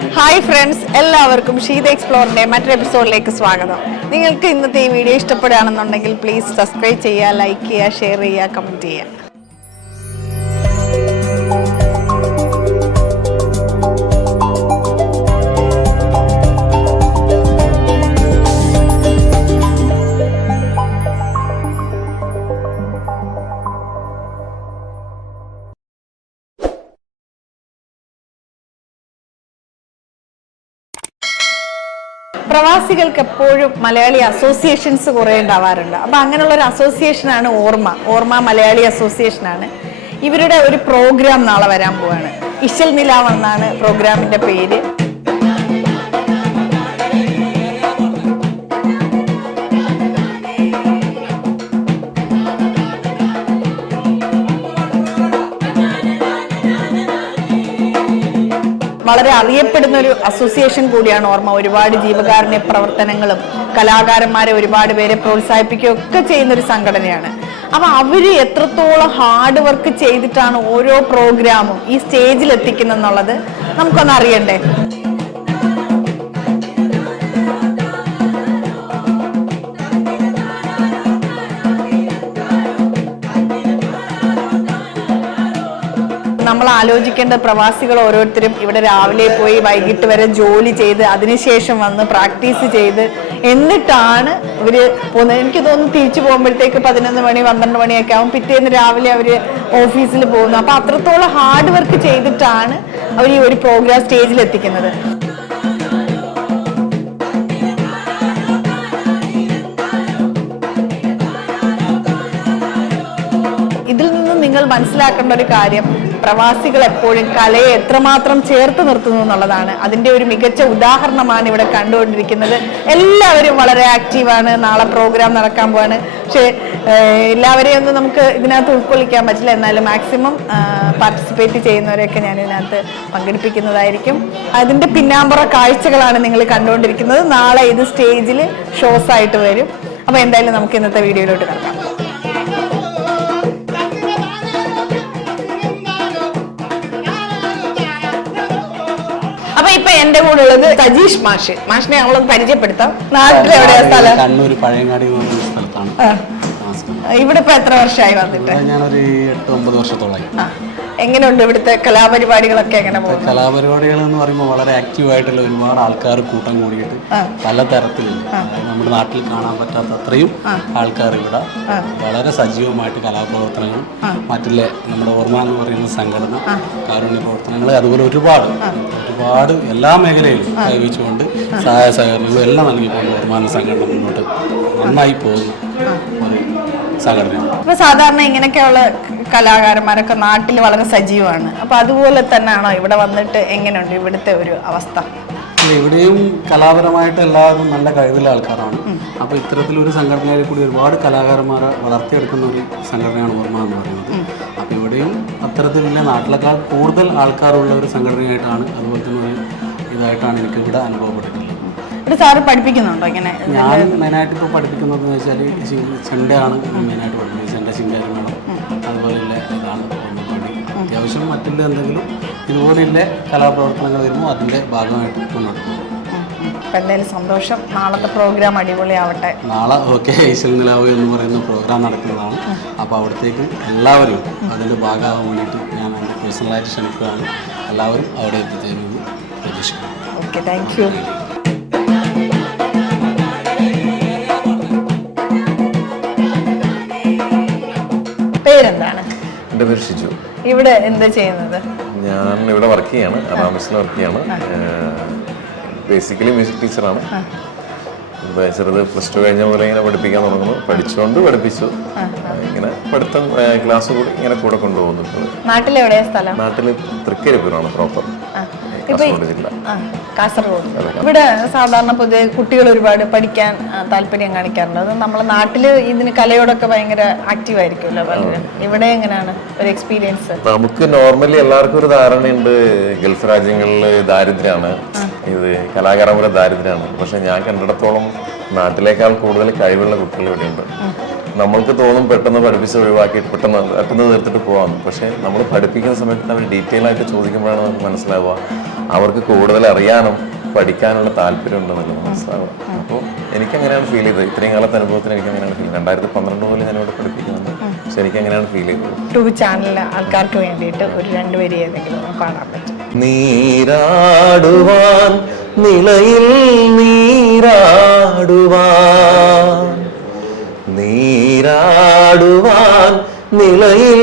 Hi friends, എല്ലാവർക്കും ഷീത എക്സ്പ്ലോറിന്റെ മറ്റൊരു എപ്പിസോഡിലേക്ക് സ്വാഗതം. നിങ്ങൾക്ക് ഇന്നത്തെ ഈ വീഡിയോ ഇഷ്ടപ്പെടുകയാണെന്നുണ്ടെങ്കിൽ പ്ലീസ് സബ്സ്ക്രൈബ് ചെയ്യുക, ലൈക്ക് ചെയ്യുക, ഷെയർ ചെയ്യുക, കമൻറ്റ് ചെയ്യുക. പ്രവാസികൾക്ക് എപ്പോഴും മലയാളി അസോസിയേഷൻസ് കുറേ ഉണ്ടാവാറുണ്ട്. അപ്പം അങ്ങനെയുള്ള ഒരു അസോസിയേഷനാണ് ഓർമ്മ മലയാളി അസോസിയേഷനാണ്. ഇവരുടെ ഒരു പ്രോഗ്രാം നാളെ വരാൻ പോവാണ്. ഇശൽ നിലാവ് എന്നാണ് പ്രോഗ്രാമിൻ്റെ പേര്. വളരെ അറിയപ്പെടുന്ന ഒരു അസോസിയേഷൻ കൂടിയാണ് ഓർമ്മ. ഒരുപാട് ജീവകാരുണ്യ പ്രവർത്തനങ്ങളും കലാകാരന്മാരെ ഒരുപാട് പേരെ പ്രോത്സാഹിപ്പിക്കുകയൊക്കെ ചെയ്യുന്ന ഒരു സംഘടനയാണ്. അപ്പൊ അവര് എത്രത്തോളം ഹാർഡ് വർക്ക് ചെയ്തിട്ടാണ് ഓരോ പ്രോഗ്രാമും ഈ സ്റ്റേജിൽ എത്തിക്കുന്നെന്നുള്ളത് നമുക്കൊന്ന് അറിയണ്ടേ. നമ്മൾ ആലോചിക്കേണ്ട പ്രവാസികൾ ഓരോരുത്തരും ഇവിടെ രാവിലെ പോയി വൈകിട്ട് വരെ ജോലി ചെയ്ത് അതിനുശേഷം വന്ന് പ്രാക്ടീസ് ചെയ്ത് എന്നിട്ടാണ് ഇവര് പോകുന്നത്. എനിക്ക് തോന്നുന്നു തിരിച്ചു പോകുമ്പോഴത്തേക്ക് 11 മണി 12 മണിയൊക്കെ ആവും. പിറ്റേന്ന് രാവിലെ അവര് ഓഫീസിൽ പോകുന്നു. അപ്പൊ അത്രത്തോളം ഹാർഡ് വർക്ക് ചെയ്തിട്ടാണ് അവർ ഈ ഒരു പ്രോഗ്രാം സ്റ്റേജിൽ എത്തിക്കുന്നത്. ഇതിൽ നിന്ന് നിങ്ങൾ മനസ്സിലാക്കേണ്ട ഒരു കാര്യം, പ്രവാസികൾ എപ്പോഴും കലയെ എത്രമാത്രം ചേർത്ത് നിർത്തുന്നു എന്നുള്ളതാണ്. അതിൻ്റെ ഒരു മികച്ച ഉദാഹരണമാണ് ഇവിടെ കണ്ടുകൊണ്ടിരിക്കുന്നത്. എല്ലാവരും വളരെ ആക്റ്റീവാണ്. നാളെ പ്രോഗ്രാം നടക്കാൻ പോവാണ്. പക്ഷേ എല്ലാവരെയും ഒന്നും നമുക്ക് ഇതിനകത്ത് ഉൾക്കൊള്ളിക്കാൻ പറ്റില്ല. എന്നാലും മാക്സിമം പാർട്ടിസിപ്പേറ്റ് ചെയ്യുന്നവരെയൊക്കെ ഞാൻ ഇതിനകത്ത് പങ്കെടുപ്പിക്കുന്നതായിരിക്കും. അതിൻ്റെ പിന്നാമ്പുറ കാഴ്ചകളാണ് നിങ്ങൾ കണ്ടുകൊണ്ടിരിക്കുന്നത്. നാളെ ഇത് സ്റ്റേജിൽ ഷോസ് ആയിട്ട് വരും. അപ്പോൾ എന്തായാലും നമുക്ക് ഇന്നത്തെ വീഡിയോയിലോട്ട് കിടക്കാം. ഇപ്പൊ എന്റെ കൂടെ ഉള്ളത് സജീഷ് മാഷിനെ നമ്മളൊന്ന് പരിചയപ്പെടുത്താം. നാട്ടിൽ എവിടെയാ സ്ഥലം? കണ്ണൂർ പഴയങ്ങാടി സ്ഥലത്താണ്. ഇവിടെ ഇപ്പൊ എത്ര വർഷമായി വന്നിട്ട്? ഞാനൊരു 8-9 വർഷത്തോളായി. എങ്ങനെയുണ്ട് ഇവിടുത്തെ കലാപരിപാടികളൊക്കെ? എങ്ങനെ പോകും? കലാപരിപാടികൾ എന്ന് പറയുമ്പോൾ വളരെ ആക്റ്റീവായിട്ടുള്ള ഒരുപാട് ആൾക്കാർ കൂട്ടം കൂടിയിട്ട് പലതരത്തിലും നമ്മുടെ നാട്ടിൽ കാണാൻ പറ്റാത്ത അത്രയും ആൾക്കാർ ഇവിടെ വളരെ സജീവമായിട്ട് കലാപ്രവർത്തനങ്ങളും മറ്റുള്ള നമ്മുടെ ഓർമ്മ എന്ന് പറയുന്ന സംഘടന, കാരുണ്യ പ്രവർത്തനങ്ങൾ, അതുപോലെ ഒരുപാട് എല്ലാ മേഖലയിലും കൈവച്ചുകൊണ്ട് സഹായ സഹകരണങ്ങളും എല്ലാം നൽകിക്കൊണ്ട് ഓർമ്മ സംഘടന മുന്നോട്ട് നന്നായി പോകുന്നു സംഘടനയാണ്. ഇപ്പൊ സാധാരണ ഇങ്ങനെയൊക്കെയുള്ള കലാകാരന്മാരൊക്കെ നാട്ടിൽ വളരെ സജീവമാണ്. അപ്പൊ അതുപോലെ തന്നെയാണോ ഇവിടെ വന്നിട്ട്? എങ്ങനെയുണ്ട് ഇവിടുത്തെ ഒരു അവസ്ഥ? ഇവിടെയും കലാപരമായിട്ട് എല്ലാവരും നല്ല കഴിവുള്ള ആൾക്കാരാണ്. അപ്പോൾ ഇത്തരത്തിലൊരു സംഘടനയിൽ കൂടി ഒരുപാട് കലാകാരന്മാരെ വളർത്തിയെടുക്കുന്ന ഒരു സംഘടനയാണ് ഓർമ്മ എന്ന് പറയുന്നത്. അപ്പോൾ ഇവിടെയും അത്തരത്തിലുള്ള നാട്ടിലേക്കാൾ കൂടുതൽ ആൾക്കാരുള്ള ഒരു സംഘടനയായിട്ടാണ്, അതുപോലെ തന്നെ ഇതായിട്ടാണ് എനിക്ക് ഇവിടെ അനുഭവപ്പെട്ടിട്ടുള്ളത്. സാറ് പഠിപ്പിക്കുന്നുണ്ടോ ഇങ്ങനെ? ഞാൻ മെയിനായിട്ട് ഇപ്പോൾ പഠിപ്പിക്കുന്നത് എന്ന് വെച്ചാൽ ചെണ്ടയാണ് മെയിനായിട്ട് പഠിപ്പിക്കുന്നത്. ചെണ്ട ചിങ്കാരിമേളം അതുപോലെയുള്ള ഇതാണ് പണി. അത്യാവശ്യം മറ്റുള്ള എന്തെങ്കിലും ഇതുപോലെയുള്ള കലാപ്രവർത്തനങ്ങൾ വരുമ്പോൾ അതിൻ്റെ ഭാഗമായിട്ട് മുന്നോട്ട് പോകും. എന്തായാലും സന്തോഷം. നാളത്തെ പ്രോഗ്രാം അടിപൊളിയാവട്ടെ. നാളെ ഇശൽ നിലാവ് എന്ന് പറയുന്ന പ്രോഗ്രാം നടക്കുന്നതാണ്. അപ്പോൾ അവിടത്തേക്ക് എല്ലാവരും അതിൻ്റെ ഭാഗമാകാൻ വേണ്ടിയിട്ട് ഞാൻ എൻ്റെ പേഴ്സണലായിട്ട് ക്ഷണിക്കുകയാണ്. എല്ലാവരും അവിടെ എത്തിച്ചേരുമെന്ന് പ്രതീക്ഷിക്കുന്നു. Okay, thank you. പേരെന്താണ്? എൻ്റെ പേര് ഷിജു. ഇവിടെ എന്താ ചെയ്യുന്നത്? ഞാൻ ഇവിടെ വർക്ക് ചെയ്യാണ്, റാമിസിൽ വർക്ക് ചെയ്യാണ്. ബേസിക്കലി മ്യൂസിക് ടീച്ചറാണ്. ചെറുത് +2 കഴിഞ്ഞ പോലെ ഇങ്ങനെ പഠിപ്പിക്കാൻ തുടങ്ങുന്നു. പഠിച്ചുകൊണ്ട് പഠിപ്പിച്ചു. ഇങ്ങനെ പഠിത്തം ക്ലാസ് കൂടി ഇങ്ങനെ കൂടെ കൊണ്ടുപോകുന്നു. നാട്ടിലെവിടെയാ സ്ഥലം? നാട്ടിൽ തൃക്കരിപ്പൂരാണ് പ്രോപ്പർ. കാസർഗോഡ്. ഇവിടെ സാധാരണ പൊതുവെ കുട്ടികൾ ഒരുപാട് പഠിക്കാൻ താല്പര്യം കാണിക്കാറുണ്ട്. അത് നമ്മളെ നാട്ടില് ഇതിന് കലയോടൊക്കെ ഭയങ്കര ആക്റ്റീവ് ആയിരിക്കുമല്ലോ പലരും. ഇവിടെ എങ്ങനെയാണ് ഒരു എക്സ്പീരിയൻസ്? നമുക്ക് നോർമലി എല്ലാവർക്കും ഒരു ധാരണയുണ്ട് ഗൾഫ് രാജ്യങ്ങളിൽ ദാരിദ്ര്യമാണ്, ഇത് കലാകാരന്മാരുടെ ദാരിദ്ര്യമാണ്. പക്ഷെ ഞാൻ കണ്ടിടത്തോളം നാട്ടിലേക്കാൾ കൂടുതൽ കഴിവുള്ള കുട്ടികൾ ഇവിടെയുണ്ട്. നമ്മൾക്ക് തോന്നും പെട്ടെന്ന് പഠിപ്പിച്ച് ഒഴിവാക്കിയിട്ട് പെട്ടെന്ന് തീർത്തിട്ട് പോകാമെന്ന്. പക്ഷേ നമ്മൾ പഠിപ്പിക്കുന്ന സമയത്ത് അവർ ഡീറ്റെയിൽ ആയിട്ട് ചോദിക്കുമ്പോഴാണ് നമുക്ക് മനസ്സിലാവുക അവർക്ക് കൂടുതൽ അറിയാനും പഠിക്കാനുള്ള താല്പര്യം ഉണ്ടെന്നുള്ളത് മനസ്സിലാവും. അപ്പോൾ എനിക്കങ്ങനെയാണ് ഫീൽ ചെയ്തത്. ഇത്രയും കാലത്തെ അനുഭവത്തിന് എനിക്ക് അങ്ങനെയാണ് ഫീൽ ചെയ്തത്. 2012 മുതൽ ഞാനിവിടെ പഠിപ്പിക്കുന്നുണ്ട്. പക്ഷെ എനിക്ക് അങ്ങനെയാണ് ഫീൽ ചെയ്തത്. യൂട്യൂബ് ചാനലിലെ ആൾക്കാർക്ക് വേണ്ടിയിട്ട് ഒരു 2 വരി ഏതെങ്കിലും പാടാൻ പറ്റും. നീരാടുവാൻ നിലയിൽ നീരാടുവാൻ, നീരാടുവാൻ നിലയിൽ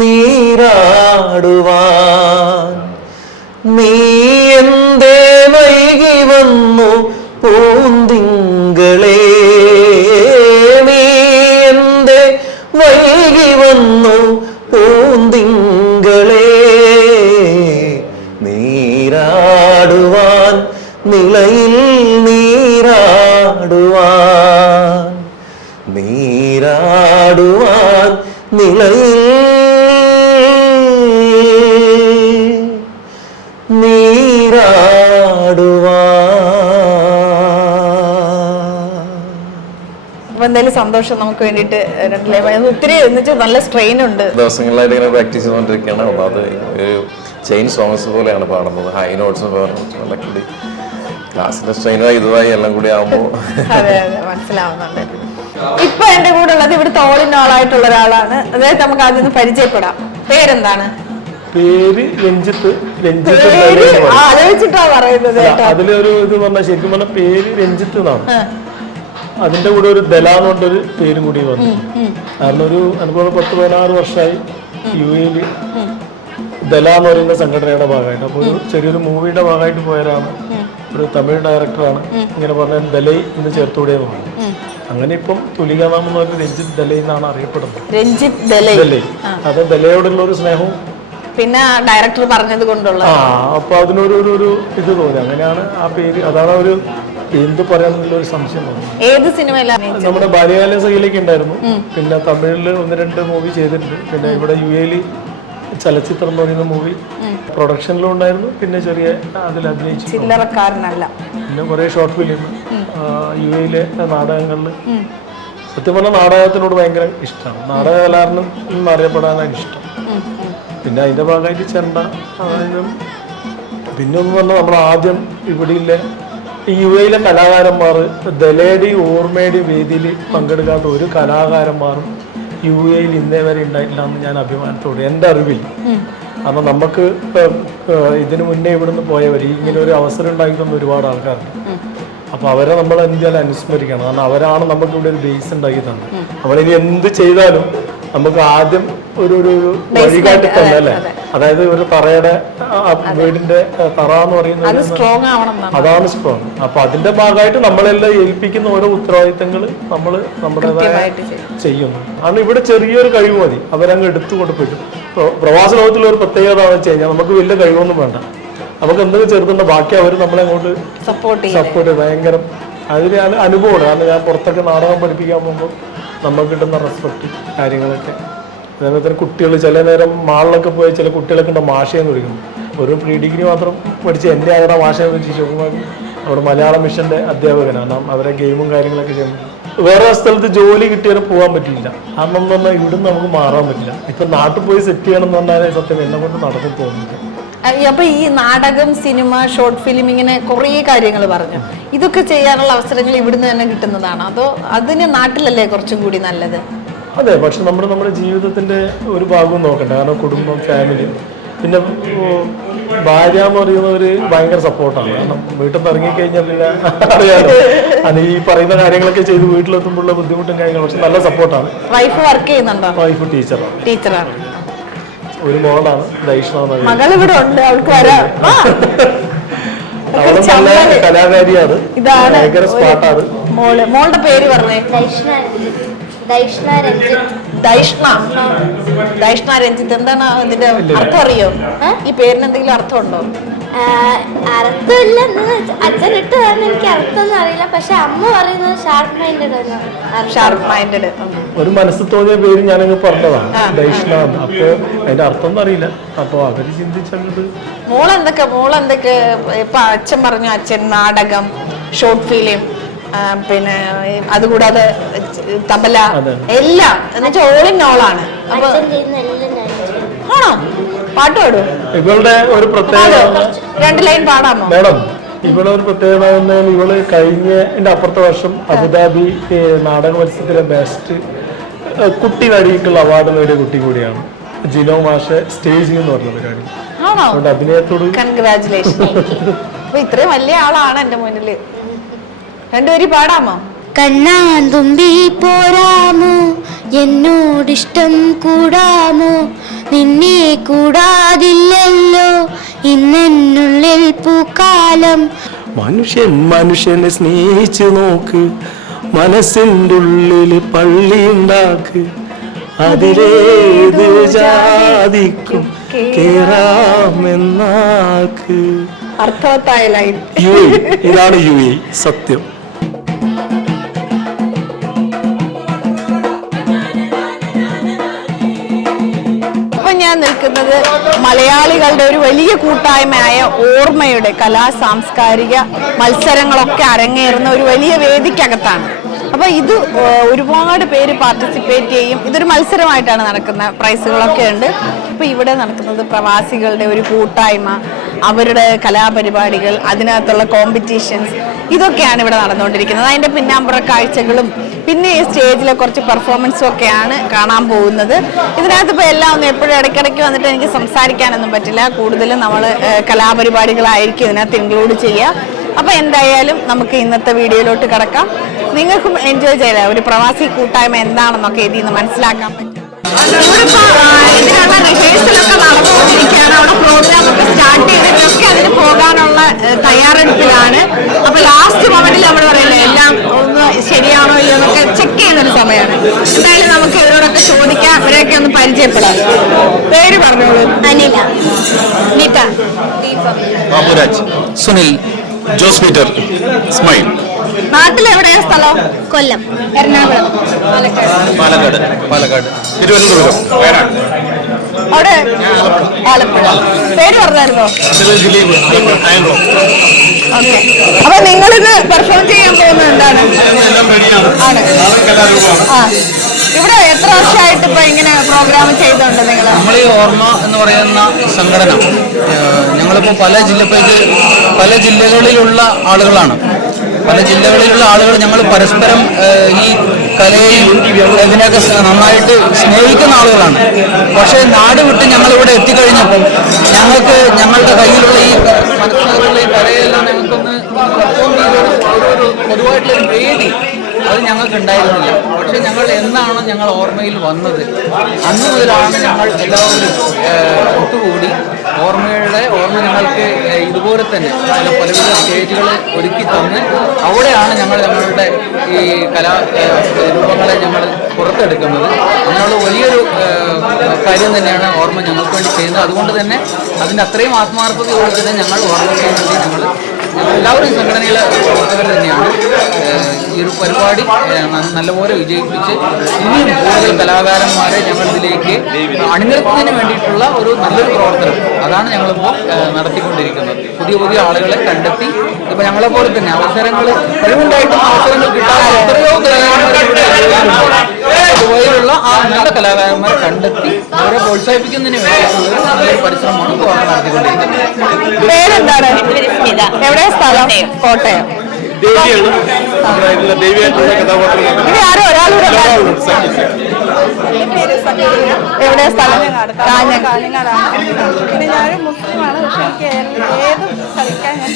നീരാടുവാൻ, നീ എന്തേ വൈകി വന്നു പൂന്തിങ്കളേ, നീ എന്തേ വൈകി വന്നു പൂന്തിങ്കളേ, നീരാടുവാൻ നിലയിൽ നീരാടുവാൻ, നീരാടുവാൻ നിലയിൽ എന്തായാലും സന്തോഷം. നമുക്ക് വേണ്ടിയിട്ട് ഒത്തിരി നല്ല സ്ട്രെയിൻ ഉണ്ട്. ദിവസങ്ങളായിട്ട് ഇങ്ങനെ പ്രാക്ടീസ് ചെയ്തുകൊണ്ടിരിക്കുകയാണ്. അപ്പോൾ അത് ഒരു ചെയിൻ സോങ്സ് പോലെയാണ് പാടുന്നത്. ഹൈ നോട്ട്സ് നല്ല കൂടി ക്ലാസ്സിന്റെ സ്ട്രെയിനുമായി ഇതുമായി എല്ലാം കൂടി ആകുമ്പോൾ അതെ അതെ മനസ്സിലാവുന്നുണ്ട്. ഇപ്പൊ എന്റെ കൂടെ ഉള്ളത് ഇവിടുത്തെ ഓൾ ഇൻ ഓൾ ആയിട്ടുള്ള ഒരാളാണ്. അതായത് നമുക്ക് ആദ്യം പരിചയപ്പെടാം. പേരെന്താണ്? പേര് രഞ്ജിത്ത്. ആലോചിച്ചിട്ടാ പറയുന്നത്. അതിലൊരു ഇത് പറഞ്ഞാൽ ശരിക്കും പറഞ്ഞ പേര് രഞ്ജിത്ത് എന്നാണ്. അതിന്റെ കൂടെ ഒരു ദല എന്ന് പറഞ്ഞൊരു പേരും കൂടി വന്നു. കാരണം ഒരു അനുഭവം 10-16 വർഷമായി UAE ദല എന്ന് പറയുന്ന സംഘടനയുടെ ഭാഗമായിട്ട്. അപ്പോൾ ഒരു ചെറിയൊരു മൂവിയുടെ ഭാഗമായിട്ട് പോയവരാണ്. ഒരു തമിഴ് ഡയറക്ടറാണ് ഇങ്ങനെ പറഞ്ഞ ദലൈ എന്ന് ചേർത്തുകൂടെ പറഞ്ഞു. അങ്ങനെ ഇപ്പം തുലികാനാമം എന്ന് പറഞ്ഞ രഞ്ജിത്ത് ദലൈ എന്നാണ് അറിയപ്പെടുന്നത്. രഞ്ജിത്ത് ദലൈ. അത് ദലയോടുള്ള ഒരു സ്നേഹവും പിന്നെ ഡയറക്ടർ പറഞ്ഞത് കൊണ്ടുള്ള അപ്പൊ അതിനൊരു ഇത് തോന്നി. അങ്ങനെയാണ് ആ പേര്. അതാണ് ഒരു എന്ത് പറയാന്നുള്ള ഒരു സംശയം തോന്നി. ഏത് സിനിമയിലാണ്? നമ്മുടെ ബാല്യകാല സഖിയിലേക്ക് ഉണ്ടായിരുന്നു. പിന്നെ തമിഴില് 1-2 മൂവി ചെയ്തിട്ടുണ്ട്. പിന്നെ ഇവിടെ UAE ചലച്ചിത്രം എന്ന് പറയുന്ന മൂവി പ്രൊഡക്ഷനിലും ഉണ്ടായിരുന്നു. പിന്നെ ചെറിയ അതിൽ അഭിനയിച്ചു. ചില്ലറക്കാരനല്ല. പിന്നെ കുറെ ഷോർട്ട് ഫിലിം UAE നാടകങ്ങളിൽ. സത്യം പറഞ്ഞാൽ നാടകത്തിനോട് ഭയങ്കര ഇഷ്ടമാണ്. നാടക കലാകാരനും അറിയപ്പെടാനാണ് ഇഷ്ടം. പിന്നെ അതിന്റെ ഭാഗമായിട്ട് ചെണ്ട. പിന്നെ ഒന്ന് പറഞ്ഞാൽ നമ്മൾ ആദ്യം ഇവിടെയിലെ UAE കലാകാരന്മാർ ദലയുടെയും ഓർമ്മയുടെയും വേദിയിൽ പങ്കെടുക്കാത്ത ഒരു കലാകാരന്മാരും UAE ഇന്നേ വരെ ഉണ്ടായിട്ടില്ല എന്ന് ഞാൻ അഭിമാനത്തോടെ എൻ്റെ അറിവിൽ. കാരണം നമുക്ക് ഇതിനു മുന്നേ ഇവിടുന്ന് പോയവർ ഇങ്ങനെ ഒരു അവസരം ഉണ്ടാക്കി തന്ന ഒരുപാട് ആൾക്കാരുണ്ട്. അപ്പൊ അവരെ നമ്മൾ എന്തായാലും അനുസ്മരിക്കണം. കാരണം അവരാണ് നമുക്ക് ഇവിടെ ഒരു ബേസ് ഉണ്ടാക്കി തന്നത്. നമ്മളിനി എന്ത് ചെയ്താലും നമുക്ക് ആദ്യം ഒരു വഴികാട്ടി തന്നെ അല്ലേ. അതായത് ഒരു തറയുടെ വീടിന്റെ തറ എന്ന് പറയുന്നത് അതാണ് സ്ട്രോങ്. അപ്പൊ അതിന്റെ ഭാഗമായിട്ട് നമ്മളെല്ലാം ഏൽപ്പിക്കുന്ന ഓരോ ഉത്തരവാദിത്തങ്ങൾ നമ്മൾ നമ്മുടേതായ ചെയ്യുന്നു. കാരണം ഇവിടെ ചെറിയൊരു കഴിവ് മതി, അവരങ്ങ് എടുത്തു കൊടുപ്പിക്കും. പ്രവാസ ലോകത്തിലുള്ള ഒരു പ്രത്യേകത എന്ന് വെച്ച് കഴിഞ്ഞാൽ നമുക്ക് വലിയ കഴിവൊന്നും വേണ്ട. നമുക്ക് എന്തെങ്കിലും ചെറുതുണ്ട്, ബാക്കി അവർ നമ്മളെ അങ്ങോട്ട് സപ്പോർട്ട് ഭയങ്കര അതിന് അനുഭവമാണ്. കാരണം ഞാൻ പുറത്തൊക്കെ നാടകം പഠിപ്പിക്കാൻ പോകുമ്പോൾ നമുക്ക് കിട്ടുന്ന റെസ്പെക്ട് കാര്യങ്ങളൊക്കെ. അതേപോലെ തന്നെ കുട്ടികൾ ചില നേരം മാളിലൊക്കെ പോയി ചില കുട്ടികളൊക്കെ ഉണ്ട് മാഷയെന്ന് വിളിക്കുന്നു. ഒരു പ്രീ-ഡിഗ്രി മാത്രം പഠിച്ച് എൻ്റെ ആരുടെ മാഷയെന്ന് വെച്ച് ശിവകുമാർ അവിടെ മലയാളം മിഷന്റെ അധ്യാപകനാണ്. അവരെ ഗെയിമും കാര്യങ്ങളൊക്കെ ചെയ്യുമ്പോൾ വേറെ സ്ഥലത്ത് ജോലി കിട്ടിയാലും പോകാൻ പറ്റില്ല. കാരണം എന്ന് പറഞ്ഞാൽ ഇവിടുന്ന് നമുക്ക് മാറാൻ പറ്റില്ല. ഇപ്പൊ നാട്ടിൽ പോയി സെറ്റ് ചെയ്യണം എന്ന് പറഞ്ഞാൽ സത്യം എന്നെ കൊണ്ട് നടക്കും തോന്നുന്നില്ല. അപ്പൊ ഈ നാടകം, സിനിമ, ഷോർട്ട് ഫിലിം ഇങ്ങനെ കുറേ കാര്യങ്ങൾ പറഞ്ഞു. ഇതൊക്കെ ചെയ്യാനുള്ള അവസരങ്ങൾ ഇവിടുന്ന് തന്നെ കിട്ടുന്നതാണ് അതോ അതിന് നാട്ടിലല്ലേ കുറച്ചും കൂടി നല്ലത്? അതെ, പക്ഷെ നമ്മുടെ ജീവിതത്തിന്റെ ഒരു ഭാഗവും നോക്കണ്ട. കാരണം കുടുംബം, ഫാമിലി, പിന്നെ ഭാര്യ എന്ന് പറയുന്നവര് ഭയങ്കര സപ്പോർട്ടാണ്. കാരണം വീട്ടിൽ നിന്ന് ഇറങ്ങിക്കഴിഞ്ഞാൽ പിന്നെ അറിയാലോ അത് ഈ പറയുന്ന കാര്യങ്ങളൊക്കെ ചെയ്ത് വീട്ടിലെത്തുമ്പോഴുള്ള ബുദ്ധിമുട്ടും കാര്യങ്ങളും. പക്ഷെ നല്ല സപ്പോർട്ടാണ്. വൈഫ് വർക്ക് ചെയ്യുന്നുണ്ടോ? വൈഫ് ടീച്ചറാണ്. ഒരു മോളാണ് ദൈഷ്ണ. മകൾ ഇവിടെ ഉണ്ട്, അവൾക്ക് വരാം. അവളും നല്ല കലാകാരിയാണ്, ഭയങ്കര സ്മാർട്ടാണ്. മോളുടെ പേര് പറഞ്ഞേ? ദൈഷ്ണ രഞ്ജിത്ത്. എന്താണ് ഇതിന്റെ അർത്ഥം അറിയോ? ഈ പേരിന് എന്തെങ്കിലും അർത്ഥം ഉണ്ടോ? അർത്ഥമില്ല, അച്ഛനിട്ടതാണ്. എനിക്ക് അർത്ഥമൊന്നും അറിയില്ല. പക്ഷെ അമ്മ പറയുന്നത് ഷാർപ്പ് മൈൻഡഡ്. ഒരു മനസ്സിൽ തോന്നിയ പേര് ഞാനങ്ങ് പറഞ്ഞതാണ്, ദൈഷ്ണ. അപ്പൊ അതിന്റെ അർത്ഥം ഒന്നും അറിയില്ല. അപ്പൊ അവര് ചിന്തിച്ചത് മോളെന്തൊക്കെ ഇപ്പൊ അച്ഛൻ പറഞ്ഞു, അച്ഛൻ നാടകം, ഷോർട്ട് ഫിലിം, പിന്നെ അതുകൂടാതെ തബല, എല്ലാം എന്നുവെച്ചാൽ ഓൾ ഇൻ ഓൾ ആണ്. ആണോ? പാട്ട് പാടും. ഇവളുടെ ഒരു പ്രത്യേകത 2 ലൈൻ പാടാമോ? മേഡം, ഇവിടെ ഒരു പ്രത്യേകത പറഞ്ഞാൽ ഇവള് കഴിഞ്ഞതിന്റെ അപ്പുറത്തെ വർഷം അബുദാബി നാടക മത്സരത്തിലെ ബെസ്റ്റ് കുട്ടി നടിക്കുള്ള അവാർഡ് നേടിയ കുട്ടി കൂടിയാണ്. ജിനോ മാഷെ സ്റ്റേജിൽ എന്ന് പറഞ്ഞത് കാര്യം. അതുകൊണ്ട് അഭിനയത്തോട് കൺഗ്രാചുലേഷൻ. അപ്പൊ ഇത്രയും വലിയ ആളാണ് എന്റെ മുന്നില്. 2 വരി പാടാമോ? കണ്ണാന്തുമ്പി പോരാമോ, എന്നോടിഷ്ടം കൂടാമോ, നിന്നെ കൂടാതില്ലല്ലോ ഇന്നെന്നുള്ളിൽ പൂക്കാലം. മനുഷ്യനെ സ്നേഹിച്ചു നോക്ക്, മനസ്സിൻ്റെ ഉള്ളിൽ പള്ളി ഉണ്ടാക്ക്, അതിലേത് ജാതിക്കും കേറാമെന്നാക്ക്. അർത്ഥവത്തായ ലൈൻ. ഇതാണ് UAE സത്യം. ഞാൻ നിൽക്കുന്നത് മലയാളികളുടെ ഒരു വലിയ കൂട്ടായ്മയായ ഓർമ്മയുടെ കലാ സാംസ്കാരിക മത്സരങ്ങളൊക്കെ അരങ്ങേറുന്ന ഒരു വലിയ വേദിക്കകത്താണ്. അപ്പൊ ഇത് ഒരുപാട് പേര് പാർട്ടിസിപ്പേറ്റ് ചെയ്യും. ഇതൊരു മത്സരമായിട്ടാണ് നടക്കുന്ന, പ്രൈസുകളൊക്കെ ഉണ്ട്. ഇപ്പൊ ഇവിടെ നടക്കുന്നത് പ്രവാസികളുടെ ഒരു കൂട്ടായ്മ, അവരുടെ കലാപരിപാടികൾ, അതിനകത്തുള്ള കോമ്പറ്റീഷൻസ്, ഇതൊക്കെയാണ് ഇവിടെ നടന്നുകൊണ്ടിരിക്കുന്നത്. അതിന്റെ പിന്നാമ്പുറ കാഴ്ചകളും പിന്നെ ഈ സ്റ്റേജിലെ കുറച്ച് പെർഫോമൻസും ഒക്കെയാണ് കാണാൻ പോകുന്നത്. ഇതിനകത്ത് ഇപ്പോൾ എല്ലാം ഒന്നും എപ്പോഴും ഇടയ്ക്കിടയ്ക്ക് വന്നിട്ട് എനിക്ക് സംസാരിക്കാനൊന്നും പറ്റില്ല. കൂടുതലും നമ്മൾ കലാപരിപാടികളായിരിക്കും ഇതിനകത്ത് ഇൻക്ലൂഡ് ചെയ്യുക. അപ്പോൾ എന്തായാലും നമുക്ക് ഇന്നത്തെ വീഡിയോയിലോട്ട് കിടക്കാം. നിങ്ങൾക്കും എൻജോയ് ചെയ്താൽ ഒരു പ്രവാസി കൂട്ടായ്മ എന്താണെന്നൊക്കെ ഇതിൽ നിന്ന് മനസ്സിലാക്കാൻ പറ്റും. ഇതിനുള്ള റിഹേഴ്സലൊക്കെ നടന്നുകൊണ്ടിരിക്കുകയാണ്. അവിടെ പ്രോഗ്രാം ഒക്കെ സ്റ്റാർട്ട് ചെയ്തിട്ടൊക്കെ അതിന് പോകാനുള്ള തയ്യാറെടുപ്പിലാണ്. അപ്പൊ ലാസ്റ്റ് മൊമെന്റിൽ നമ്മൾ പറയില്ലേ എല്ലാം ഒന്ന് ശരിയാണോ ഇല്ലയോ എന്നൊക്കെ ചെക്ക് ചെയ്യുന്നൊരു സമയമാണ്. എന്തായാലും നമുക്ക് ഇവരോടൊക്കെ ചോദിക്കാം, ഇവരെയൊക്കെ ഒന്ന് പരിചയപ്പെടാം. പേര് പറഞ്ഞോളൂ. അനില, നിത, ബാബുരാജ്, സുനിൽ, ജോസ് പീറ്റർ, സ്മൈൽ. നാട്ടിലെവിടെയാ സ്ഥലം? കൊല്ലം, എറണാകുളം, പാലക്കാട്, തിരുവനന്തപുരം, വയനാട്. അവിടെ ആലപ്പുഴ. പേര് പറഞ്ഞായിരുന്നോ? ഓക്കെ. അപ്പൊ നിങ്ങളിത് പെർഫോം ചെയ്യാൻ പോകുന്നത് എന്താണ്? ആണ്. ആ, ഇവിടെ എത്ര വർഷമായിട്ട് ഇപ്പൊ ഇങ്ങനെ പ്രോഗ്രാം ചെയ്തുകൊണ്ട് നിങ്ങൾ? നമ്മൾ ഈ ഓർമ്മ എന്ന് പറയുന്ന സംഘടന ഞങ്ങളിപ്പോൾ പല ജില്ലകളിലുള്ള ആളുകളാണ്. പല ജില്ലകളിലുള്ള ആളുകൾ ഞങ്ങൾ പരസ്പരം ഈ കലയെയും ഇതിനൊക്കെ നന്നായിട്ട് സ്നേഹിക്കുന്ന ആളുകളാണ്. പക്ഷേ നാട് വിട്ട് ഞങ്ങളിവിടെ എത്തിക്കഴിഞ്ഞപ്പോൾ ഞങ്ങൾക്ക് ഞങ്ങളുടെ കയ്യിലുള്ള ഈ മനസ്സിലുള്ള ഈ കലയെല്ലാം ഞങ്ങൾക്കൊന്ന് പെർഫോം ചെയ്തൊരു പൊതുവായിട്ടുള്ളൊരു വേദി അത് ഞങ്ങൾക്ക് ഉണ്ടായിരുന്നില്ല. പക്ഷെ ഞങ്ങൾ എന്നാണ് ഞങ്ങൾ ഓർമ്മയിൽ വന്നത് അന്ന് മുതലാണ് ഞങ്ങൾ എല്ലാവരും ഒത്തുകൂടി ഓർമ്മ ഞങ്ങൾക്ക് ഇതുപോലെ തന്നെ പലവിധ സ്റ്റേജുകൾ ഒരുക്കി തന്ന് അവിടെയാണ് ഞങ്ങളുടെ ഈ കലാരൂപങ്ങളെ ഞങ്ങൾ പുറത്തെടുക്കുന്നത്. അങ്ങനെയുള്ള വലിയൊരു കാര്യം തന്നെയാണ് ഓർമ്മ ഞങ്ങൾക്ക് വേണ്ടി ചെയ്യുന്നത്. അതുകൊണ്ട് തന്നെ അതിൻ്റെ അത്രയും ആത്മാർത്ഥതയോടെ തന്നെ ഞങ്ങൾ ഓർമ്മയ്ക്ക് വേണ്ടി ഞങ്ങൾ എല്ലാവരും സംഘടനയിലെ പ്രവർത്തകർ തന്നെയാണ്. ഈ ഒരു പരിപാടി നല്ലപോലെ വിജയിപ്പിച്ച് ഇനിയും കൂടുതൽ കലാകാരന്മാരെ ഞങ്ങളിതിലേക്ക് അണിനിരത്തുന്നതിന് വേണ്ടിയിട്ടുള്ള ഒരു നല്ലൊരു പ്രവർത്തനം അതാണ് ഞങ്ങളിപ്പോൾ നടത്തിക്കൊണ്ടിരിക്കുന്നത്. പുതിയ ആളുകളെ കണ്ടെത്തി ഇപ്പം ഞങ്ങളെപ്പോലെ തന്നെ കഴിവുണ്ടായിട്ടും അവസരങ്ങൾ കിട്ടാതെ എത്രയോ ഇതുപോലെയുള്ള ആ നല്ല കലാകാരന്മാരെ കണ്ടെത്തി അവരെ പ്രോത്സാഹിപ്പിക്കുന്നതിന് വേണ്ടിയിട്ടുള്ള നല്ലൊരു പരിശ്രമമാണ് ഇപ്പോൾ നടത്തിക്കൊണ്ടിരിക്കുന്നത്. പേരെന്താണ്? എവിടെ സ്ഥലം? കോട്ടയം. ആരോ ഒരാളൂടെ എവിടെ സ്ഥലം? കാഞ്ഞങ്ങാടാണ്. പിന്നെ ഞാനൊരു മുസ്ലിമാണ്. പക്ഷെ എനിക്ക് ഏത് കളിക്കാൻ ഞാൻ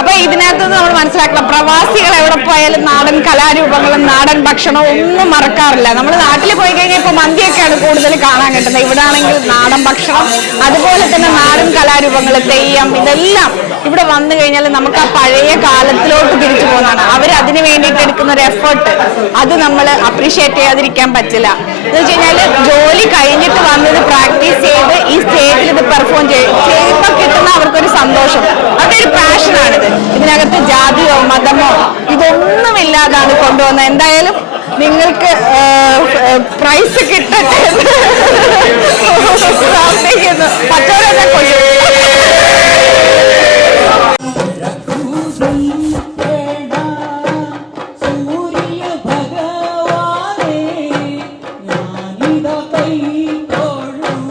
അപ്പൊ ഇതിനകത്ത് നമ്മൾ മനസ്സിലാക്കണം, പ്രവാസികൾ എവിടെ പോയാലും നാടൻ കലാരൂപങ്ങളും നാടൻ ഭക്ഷണവും ഒന്നും മറക്കാറില്ല. നമ്മൾ നാട്ടിൽ പോയി കഴിഞ്ഞാൽ ഇപ്പൊ മന്തിയൊക്കെയാണ് കൂടുതൽ കാണാൻ കിട്ടുന്നത്. ഇവിടെ ആണെങ്കിൽ നാടൻ ഭക്ഷണം, അതുപോലെ തന്നെ നാടൻ കലാരൂപങ്ങൾ, തെയ്യം, ഇതെല്ലാം ഇവിടെ വന്നു കഴിഞ്ഞാൽ നമുക്ക് ആ പഴയ കാലത്തിലോട്ട് തിരിച്ചു പോകുന്നതാണ്. അവർ അതിന് വേണ്ടിയിട്ട് എടുക്കുന്ന ഒരു എഫേർട്ട് അത് നമ്മൾ അപ്രീഷിയേറ്റ് ചെയ്യാതിരിക്കാൻ പറ്റില്ല. എന്ന് വെച്ച് കഴിഞ്ഞാൽ ജോലി കഴിഞ്ഞിട്ട് വന്നത് പ്രാക്ടീസ് ചെയ്ത് ഈ സ്റ്റേജിൽ ഇത് പെർഫോം ചെയ്യുമ്പോൾ കിട്ടുന്ന അവർക്കൊരു സന്തോഷം, അവരുടെ ഒരു പാഷനാണിത്. ഇതിനകത്ത് ജാതിയോ മതമോ ഇതൊന്നുമില്ലാതാണ് കൊണ്ടുവന്നത്. എന്തായാലും നിങ്ങൾക്ക് പ്രൈസ് കിട്ടട്ടെ പ്രാർത്ഥിക്കുന്നു. മറ്റവരെല്ലാം കൊല്ലും. സൂര്യ ഭഗവാനേ ഞാനിതാ കൈ തോഴും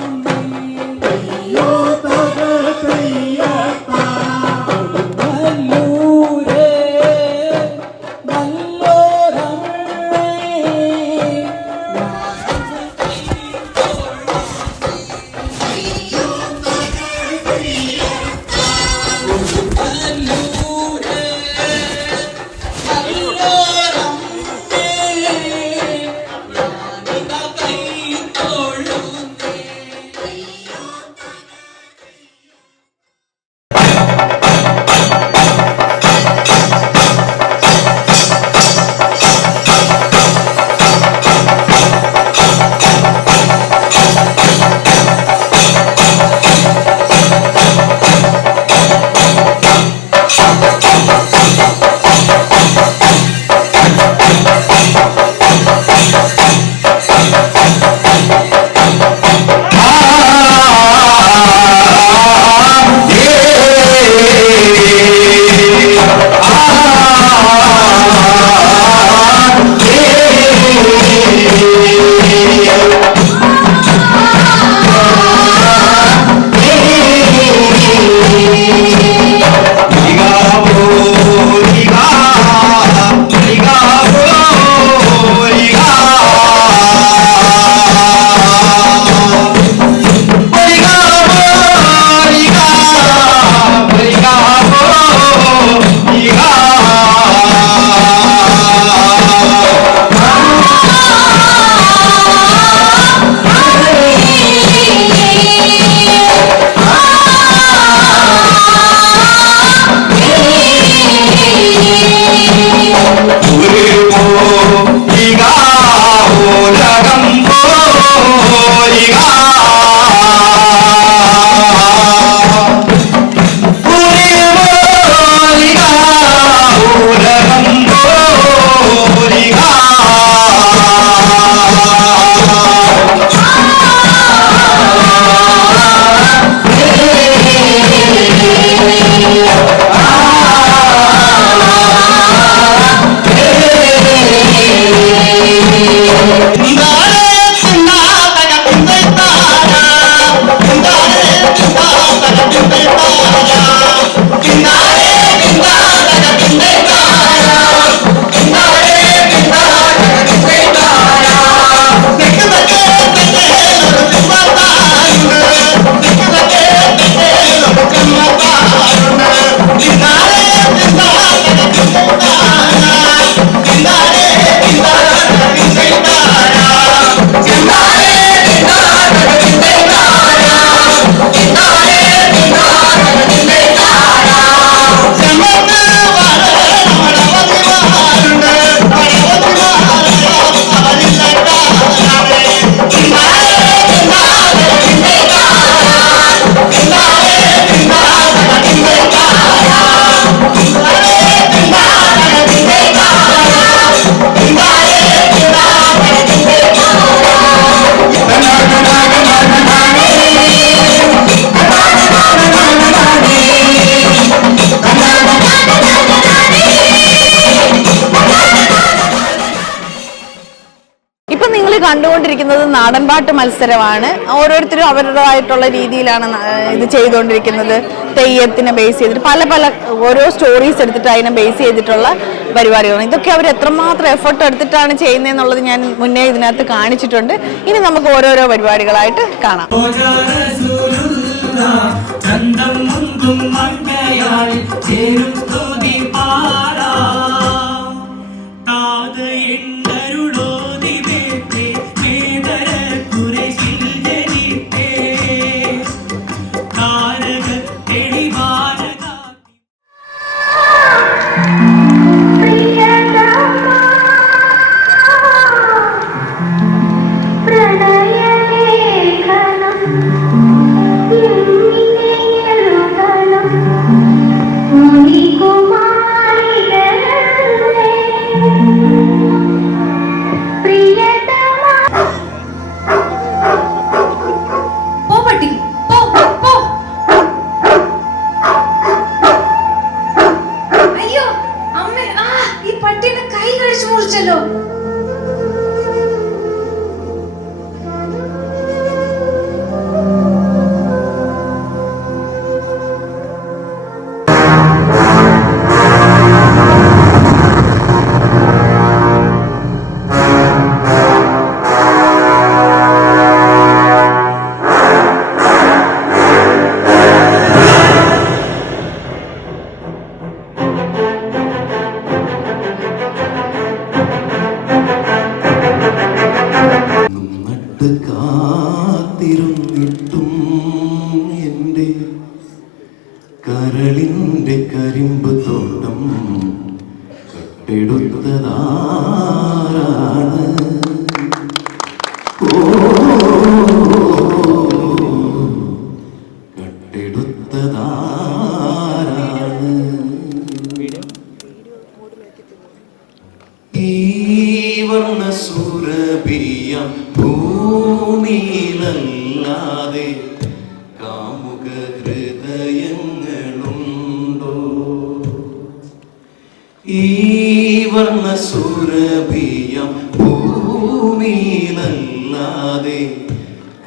കണ്ടുകൊണ്ടിരിക്കുന്നത് നാടൻപാട്ട് മത്സരമാണ്. ഓരോരുത്തരും അവരുടേതായിട്ടുള്ള രീതിയിലാണ് ഇത് ചെയ്തുകൊണ്ടിരിക്കുന്നത്. തെയ്യത്തിനെ ബേസ് ചെയ്തിട്ട് പല പല ഓരോ സ്റ്റോറീസ് എടുത്തിട്ട് അതിനെ ബേസ് ചെയ്തിട്ടുള്ള പരിപാടികളാണ്. ഇതൊക്കെ അവർ എത്രമാത്രം എഫർട്ട് എടുത്തിട്ടാണ് ചെയ്യുന്നതെന്നുള്ളത് ഞാൻ മുന്നേ ഇതിനകത്ത് കാണിച്ചിട്ടുണ്ട്. ഇനി നമുക്ക് ഓരോരോ പരിപാടികളായിട്ട് കാണാം. കാത്തിരുന്നിട്ടും എൻ്റെ കരളിൻ്റെ കരിമ്പ് തോട്ടം കട്ടെടുത്തതാരാണ്? കട്ടെടുത്തതാരാണ്? ഈ വർണ്ണസുരഭിയ ഭൂമിയിലല്ലാതെ കാമുക ഹൃദയങ്ങളുണ്ടോ? ഈ വർണ്ണസുരഭിയ ഭൂമിയിലല്ലാതെ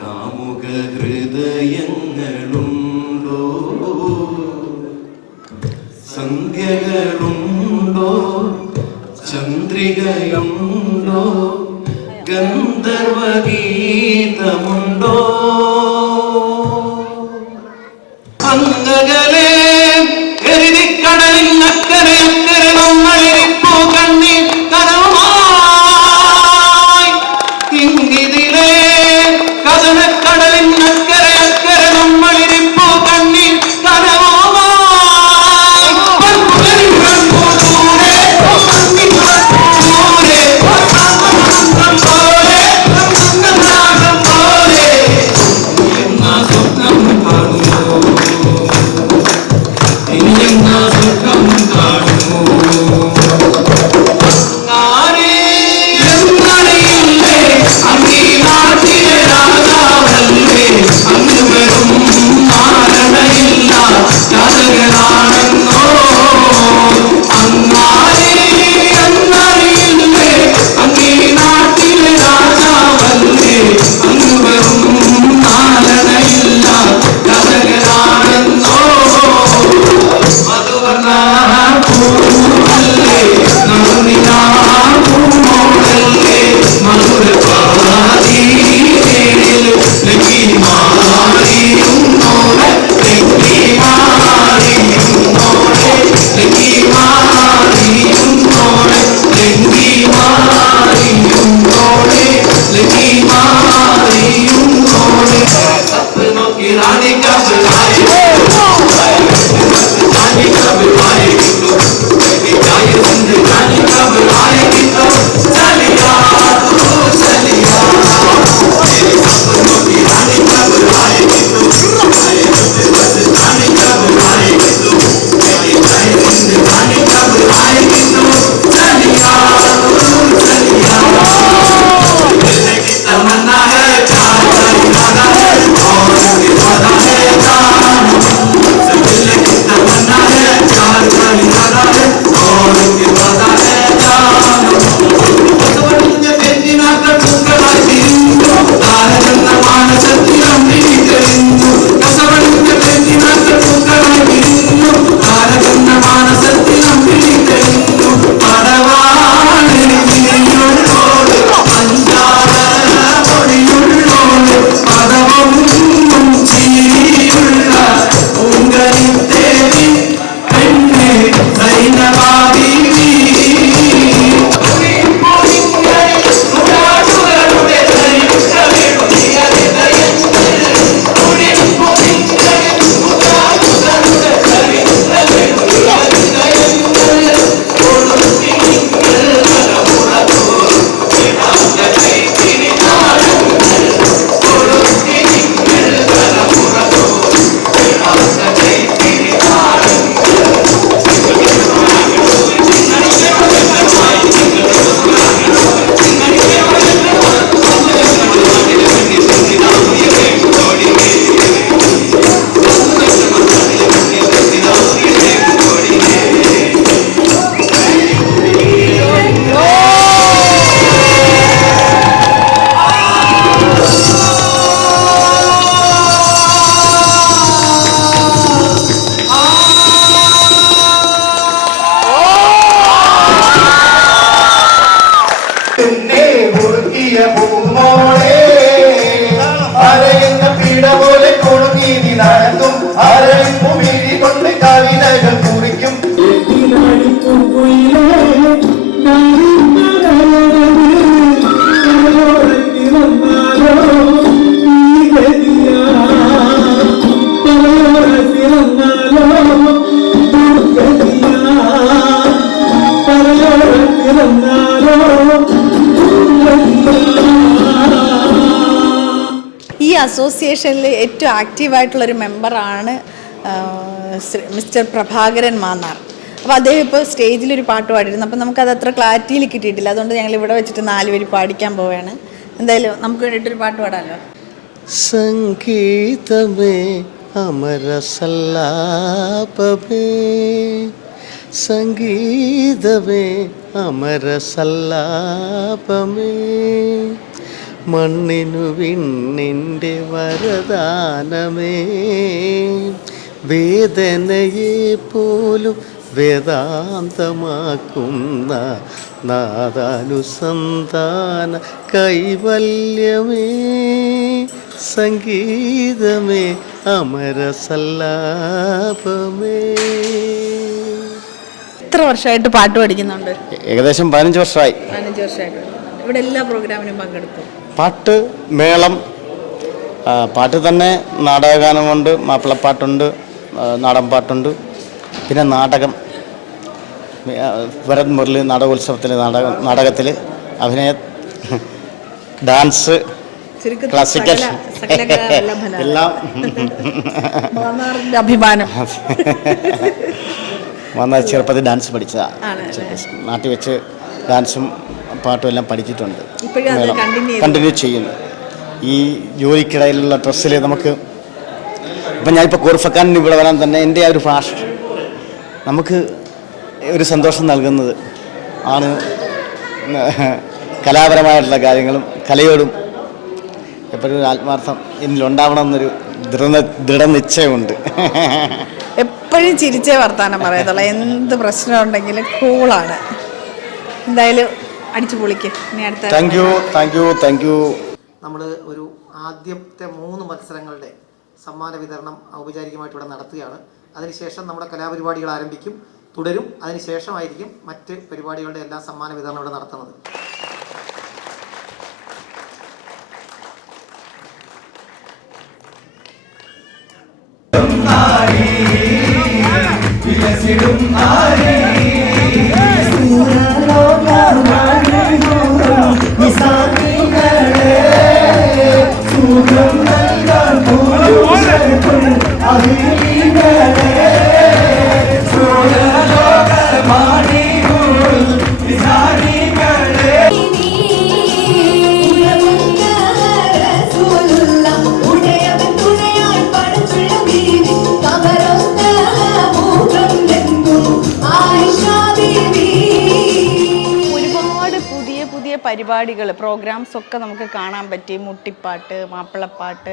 കാമുക ഹൃദയങ്ങളുണ്ടോ? സന്ധ്യകളുണ്ടോ? ചന്ദ്രികയുണ്ടോ? ഗന്ധർവഗീതമുണ്ടോ? അങ്കകളെ എരിക്കടലിനക്കരയക്കരെ നമ്മളിരിപ്പോ കണ്ണീർ കനവുമായി ഇങ്ങിതിലെ കഥനക്കടലിനക്കരയക്കരെ നമ്മളിരിപ്പോ കണ്ണീർ കനവുമായി അസോസിയേഷനിൽ ഏറ്റവും ആക്റ്റീവായിട്ടുള്ളൊരു മെമ്പറാണ് മിസ്റ്റർ പ്രഭാകരൻ മാന്നാർ. അപ്പോൾ അദ്ദേഹം ഇപ്പോൾ സ്റ്റേജിലൊരു പാട്ട് പാടിയിരുന്നു. അപ്പം നമുക്കത് അത്ര ക്ലാരിറ്റിയിൽ കിട്ടിയിട്ടില്ല. അതുകൊണ്ട് ഞങ്ങൾ ഇവിടെ വെച്ചിട്ട് 4 പേര് പാടിക്കാൻ പോവുകയാണ്. എന്തായാലും നമുക്ക് വേണ്ടിയിട്ടൊരു പാട്ട് പാടാമല്ലോ. സംഗീതമേ അമരസല്ലാപമേ, സംഗീതമേ അമരസല്ലാപമേ, മണ്ണിനു വിണ്ണിൻ്റെ വരദാനമേ, വേദനയെ പോലും വേദാന്തമാക്കുന്ന നാദാനുസന്ധാന കൈവല്യമേ, സംഗീതമേ അമരസല്ലാപമേ. എത്ര വർഷമായിട്ട് പാട്ട് പഠിക്കുന്നുണ്ട്? ഏകദേശം 15 വർഷമായി. 15 വർഷമായിട്ട് ഇവിടെ എല്ലാ പ്രോഗ്രാമിനും പങ്കെടുത്തു. പാട്ട്, മേളം, പാട്ട് തന്നെ നാടകഗാനമുണ്ട്, മാപ്പിളപ്പാട്ടുണ്ട്, നാടൻ പാട്ടുണ്ട്, പിന്നെ നാടകം. ഭരത് മുരളി നാടകോത്സവത്തിൽ നാടകത്തിൽ അഭിനയ, ഡാൻസ്, ക്ലാസിക്കൽ എല്ലാം. അഭിമാനം. വന്ന ചെറുപ്പത്തിൽ ഡാൻസ് പഠിച്ചതാണ്. നാട്ടിൽ വെച്ച് ഡാൻസും പാട്ടും എല്ലാം പഠിച്ചിട്ടുണ്ട്. കണ്ടിന്യൂ ചെയ്യുന്നു. ഈ ജോലിക്കിടയിലുള്ള ഡ്രസ്സിൽ നമുക്ക് ഇപ്പം ഞാനിപ്പോൾ കോർഫക്കാരൻ ഇവിടെ വരാൻ തന്നെ എൻ്റെ ആ ഒരു ഭാഷ നമുക്ക് ഒരു സന്തോഷം നൽകുന്നത് ആണ്. കലാപരമായിട്ടുള്ള കാര്യങ്ങളും കലയോടും എപ്പോഴും ഒരു ആത്മാർത്ഥം എന്നിലുണ്ടാവണമെന്നൊരു ദൃഢനിശ്ചയമുണ്ട്. എപ്പോഴും ചിരിച്ചേ വർത്താനം പറയത്തുള്ളൂ. എന്ത് പ്രശ്നം ഉണ്ടെങ്കിലും കൂളാണ്. എന്തായാലും അടിച്ചു പൊളിക്ക്. Thank you. നമ്മൾ ഒരു ആദ്യത്തെ 3 മത്സരങ്ങളുടെ സമ്മാന വിതരണം ഔപചാരികമായിട്ട് ഇവിടെ നടത്തുകയാണ്. അതിനുശേഷം നമ്മുടെ കലാപരിപാടികൾ ആരംഭിക്കും, തുടരും. അതിനുശേഷമായിരിക്കും മറ്റ് പരിപാടികളുടെ എല്ലാ സമ്മാന വിതരണം ഇവിടെ നടത്തുന്നത്. പരിപാടികൾ, പ്രോഗ്രാംസ് ഒക്കെ നമുക്ക് കാണാൻ പറ്റി. മുട്ടിപ്പാട്ട്, മാപ്പിളപ്പാട്ട്,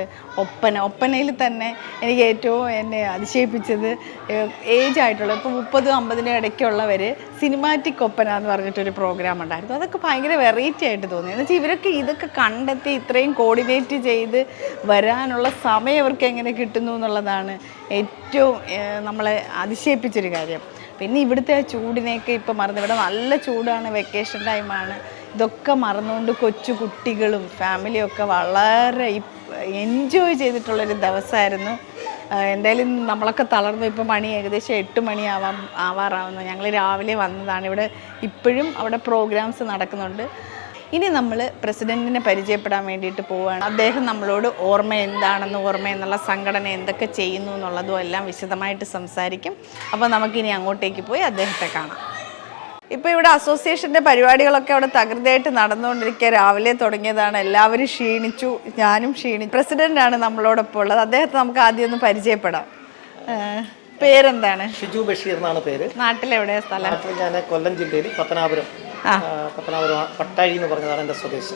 ഒപ്പനയിൽ തന്നെ എനിക്ക് ഏറ്റവും എന്നെ അതിശയിപ്പിച്ചത് ഏജ് ആയിട്ടുള്ള ഇപ്പോൾ 30-50 ഇടയ്ക്കുള്ളവർ സിനിമാറ്റിക് ഒപ്പന എന്ന് പറഞ്ഞിട്ടൊരു പ്രോഗ്രാം ഉണ്ടായിരുന്നു. അതൊക്കെ ഭയങ്കര വെറൈറ്റി ആയിട്ട് തോന്നി. എന്ന് വെച്ചാൽ ഇവരൊക്കെ ഇതൊക്കെ കണ്ടെത്തി ഇത്രയും കോർഡിനേറ്റ് ചെയ്ത് വരാനുള്ള സമയം ഇവർക്ക് എങ്ങനെ കിട്ടുന്നു എന്നുള്ളതാണ് ഏറ്റവും നമ്മളെ അതിശയിപ്പിച്ചൊരു കാര്യം. പിന്നെ ഇവിടുത്തെ ചൂടിനെയൊക്കെ ഇപ്പോൾ മറന്ന്, ഇവിടെ നല്ല ചൂടാണ്, വെക്കേഷൻ ടൈമാണ്. ഇതൊക്കെ മറന്നുകൊണ്ട് കൊച്ചു കുട്ടികളും ഫാമിലിയും ഒക്കെ വളരെ എൻജോയ് ചെയ്തിട്ടുള്ളൊരു ദിവസമായിരുന്നു. എന്തായാലും നമ്മളൊക്കെ തളർന്നു. ഇപ്പോൾ മണി ഏകദേശം 8 മണി ആവാറാവുന്നു. ഞങ്ങൾ രാവിലെ വന്നതാണ്. ഇവിടെ ഇപ്പോഴും അവിടെ പ്രോഗ്രാംസ് നടക്കുന്നുണ്ട്. ഇനി നമ്മൾ പ്രസിഡന്റിനെ പരിചയപ്പെടാൻ വേണ്ടിയിട്ട് പോവുകയാണ്. അദ്ദേഹം നമ്മളോട് ഓർമ്മ എന്താണെന്ന്, ഓർമ്മ എന്നുള്ള സംഘടന എന്തൊക്കെ ചെയ്യുന്നു എന്നുള്ളതും എല്ലാം വിശദമായിട്ട് സംസാരിക്കും. അപ്പോൾ നമുക്കിനി അങ്ങോട്ടേക്ക് പോയി അദ്ദേഹത്തെ കാണാം. ഇപ്പോൾ ഇവിടെ അസോസിയേഷൻ്റെ പരിപാടികളൊക്കെ അവിടെ തകൃതിയായിട്ട് നടന്നുകൊണ്ടിരിക്കുക. രാവിലെ തുടങ്ങിയതാണ്. എല്ലാവരും ക്ഷീണിച്ചു, ഞാനും ക്ഷീണിച്ചു. പ്രസിഡന്റാണ് നമ്മളോടൊപ്പം ഉള്ളത്. അദ്ദേഹത്തെ നമുക്ക് ആദ്യം ഒന്ന് പരിചയപ്പെടാം. പേരെന്താണ്? ഷിജു ബഷീർ എന്നാണ് പേര്. നാട്ടിലെവിടെയാ സ്ഥലം? ഞാൻ കൊല്ലം ജില്ലയിൽ പത്തനാപുരം പട്ടാഴി എന്ന് പറഞ്ഞതാണ് എൻ്റെ സ്വദേശം.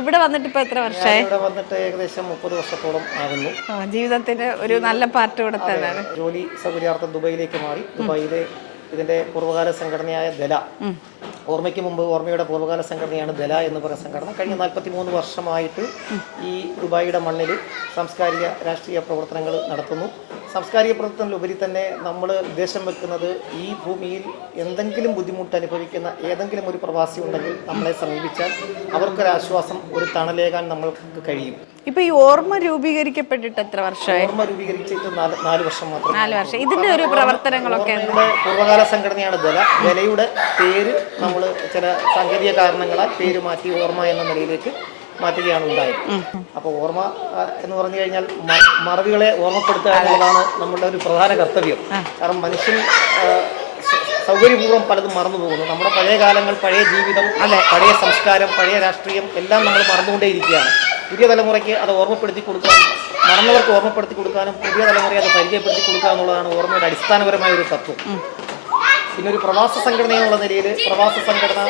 ഇവിടെ വന്നിട്ട് ഇപ്പൊ എത്ര വർഷമായി? ഇവിടെ വന്നിട്ട് ഏകദേശം 30 വർഷത്തോളം ആകുന്നു. ജീവിതത്തിന്റെ ഒരു നല്ല പാർട്ട് ഇവിടെ തന്നെയാണ്. ജോലി സൗകര്യാർത്ഥം ദുബൈയിലേക്ക് മാറി. ദുബായിലെ ഇതിന്റെ പൂർവ്വകാല സംഘടനയായ ദല, ഓർമ്മയ്ക്ക് മുമ്പ് ഓർമ്മയുടെ പൂർവ്വകാല സംഘടനയാണ് ദല എന്ന് പറയുന്ന സംഘടന. കഴിഞ്ഞ 43 വർഷമായിട്ട് ഈ ദുബായിയുടെ മണ്ണിൽ സാംസ്കാരിക രാഷ്ട്രീയ പ്രവർത്തനങ്ങൾ നടത്തുന്നു. സാംസ്കാരിക പ്രവർത്തനത്തിലുപരി തന്നെ നമ്മൾ ഉദ്ദേശം വെക്കുന്നത് ഈ ഭൂമിയിൽ എന്തെങ്കിലും ബുദ്ധിമുട്ട് അനുഭവിക്കുന്ന ഏതെങ്കിലും ഒരു പ്രവാസി ഉണ്ടെങ്കിൽ നമ്മളെ സമീപിച്ചാൽ അവർക്കൊരാശ്വാസം, ഒരു തണലേകാൻ നമ്മൾക്ക് കഴിയും. ഇപ്പൊ ഈ ഓർമ്മ രൂപീകരിക്കപ്പെട്ടിട്ട് എത്ര വർഷമായി? ഓർമ്മ രൂപീകരിച്ചിട്ട് 4 വർഷം മാത്രം. 4 വർഷം. ഇതിന്റെ ഒരു പ്രവർത്തനങ്ങളൊക്കെ പൂർവ്വകാല സംഘടനയാണ് ദല. ദലയുടെ പേര് നമ്മൾ ചില സാങ്കേതിക കാരണങ്ങളാൽ പേര് മാറ്റി ഓർമ്മ എന്ന നിലയിലേക്ക് മാറ്റുകയാണ് ഉണ്ടായത്. അപ്പോൾ ഓർമ്മ എന്ന് പറഞ്ഞു കഴിഞ്ഞാൽ മറവികളെ ഓർമ്മപ്പെടുത്തുക എന്നുള്ളതാണ് നമ്മളുടെ ഒരു പ്രധാന കർത്തവ്യം. കാരണം മനുഷ്യൻ സൗകര്യപൂർവ്വം പലതും മറന്നു പോകുന്നു. നമ്മുടെ പഴയ കാലങ്ങൾ, പഴയ ജീവിതം, പഴയ സംസ്കാരം, പഴയ രാഷ്ട്രീയം എല്ലാം നമ്മൾ മറന്നുകൊണ്ടേയിരിക്കുകയാണ്. പുതിയ തലമുറയ്ക്ക് അത് ഓർമ്മപ്പെടുത്തി കൊടുക്കാനും, മറന്നവർക്ക് ഓർമ്മപ്പെടുത്തി കൊടുക്കാനും പുതിയ തലമുറയെ അത് പരിചയപ്പെടുത്തി കൊടുക്കുക എന്നുള്ളതാണ് ഓർമ്മയുടെ അടിസ്ഥാനപരമായ ഒരു തത്വം. പിന്നെ ഒരു പ്രവാസ സംഘടന എന്നുള്ള നിലയിൽ പ്രവാസ സംഘടന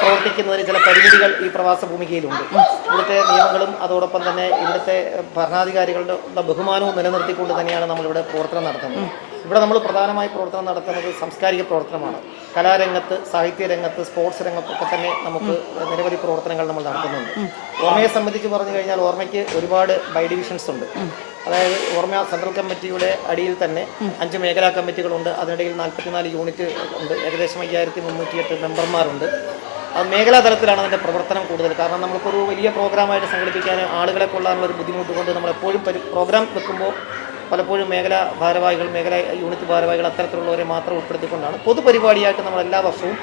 പ്രവർത്തിക്കുന്നതിന് ചില പരിമിതികൾ ഈ പ്രവാസ ഭൂമികയിലുണ്ട്. ഇവിടുത്തെ നിയമങ്ങളും അതോടൊപ്പം തന്നെ ഇവിടുത്തെ ഭരണാധികാരികളുടെ ബഹുമാനവും നിലനിർത്തിക്കൊണ്ട് തന്നെയാണ് നമ്മളിവിടെ പ്രവർത്തനം നടത്തുന്നത്. ഇവിടെ നമ്മൾ പ്രധാനമായി പ്രവർത്തനം നടത്തുന്നത് സാംസ്കാരിക പ്രവർത്തനമാണ്. കലാരംഗത്ത്, സാഹിത്യ രംഗത്ത്, സ്പോർട്സ് രംഗത്തൊക്കെ തന്നെ നമുക്ക് നിരവധി പ്രവർത്തനങ്ങൾ നമ്മൾ നടത്തുന്നുണ്ട്. ഓർമ്മയെ സംബന്ധിച്ച് പറഞ്ഞു കഴിഞ്ഞാൽ ഓർമ്മയ്ക്ക് ഒരുപാട് ബൈ ഡിവിഷൻസ് ഉണ്ട്. അതായത് ഓർമ്മ സെൻട്രൽ കമ്മിറ്റിയുടെ അടിയിൽ തന്നെ 5 മേഖലാ കമ്മിറ്റികളുണ്ട്. അതിനിടയിൽ 44 യൂണിറ്റ് ഉണ്ട്. ഏകദേശം 5308 മെമ്പർമാരുണ്ട്. അത് മേഖലാ തലത്തിലാണ് അതിൻ്റെ പ്രവർത്തനം കൂടുതൽ. കാരണം നമുക്കൊരു വലിയ പ്രോഗ്രാമായിട്ട് സംഘടിപ്പിക്കാൻ ആളുകളെ കൊള്ളാനുള്ള ഒരു ബുദ്ധിമുട്ട് കൊണ്ട് നമ്മളെപ്പോഴും പ്രോഗ്രാം വെക്കുമ്പോൾ പലപ്പോഴും മേഖലാ ഭാരവാഹികൾ, മേഖലാ യൂണിറ്റ് ഭാരവാഹികൾ അത്തരത്തിലുള്ളവരെ മാത്രം ഉൾപ്പെടുത്തിക്കൊണ്ടാണ് പൊതുപരിപാടിയായിട്ട് നമ്മൾ എല്ലാ വർഷവും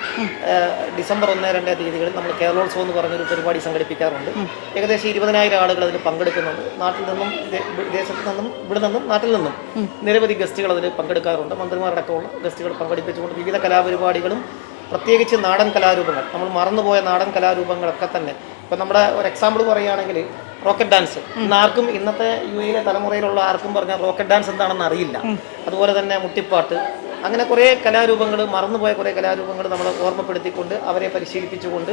ഡിസംബർ 1-2 തീയതികളിൽ നമ്മൾ കേരളോത്സവം എന്ന് പറഞ്ഞൊരു പരിപാടി സംഘടിപ്പിക്കാറുണ്ട്. ഏകദേശം 20,000 ആളുകൾ അതിൽ പങ്കെടുക്കുന്നുണ്ട്. നാട്ടിൽ നിന്നും, വിദേശത്ത് നിന്നും, ഇവിടെ നിന്നും, നാട്ടിൽ നിന്നും നിരവധി ഗസ്റ്റുകൾ അതിൽ പങ്കെടുക്കാറുണ്ട്. മന്ത്രിമാരടക്കമുള്ള ഗസ്റ്റുകൾ പങ്കെടുപ്പിച്ചുകൊണ്ട് വിവിധ കലാപരിപാടികളും പ്രത്യേകിച്ച് നാടൻ കലാരൂപങ്ങൾ, നമ്മൾ മറന്നുപോയ നാടൻ കലാരൂപങ്ങളൊക്കെ തന്നെ. ഇപ്പം നമ്മുടെ ഒരു എക്സാമ്പിൾ പറയുകയാണെങ്കിൽ റോക്കറ്റ് ഡാൻസ്. ഇന്നാർക്കും, ഇന്നത്തെ യുഎയിലെ തലമുറയിലുള്ള ആർക്കും പറഞ്ഞാൽ റോക്കറ്റ് ഡാൻസ് എന്താണെന്ന് അറിയില്ല. അതുപോലെ തന്നെ മുട്ടിപ്പാട്ട്, അങ്ങനെ കുറേ കലാരൂപങ്ങൾ, മറന്നുപോയ കുറേ കലാരൂപങ്ങൾ നമ്മൾ ഓർമ്മപ്പെടുത്തിക്കൊണ്ട് അവരെ പരിശീലിപ്പിച്ചുകൊണ്ട്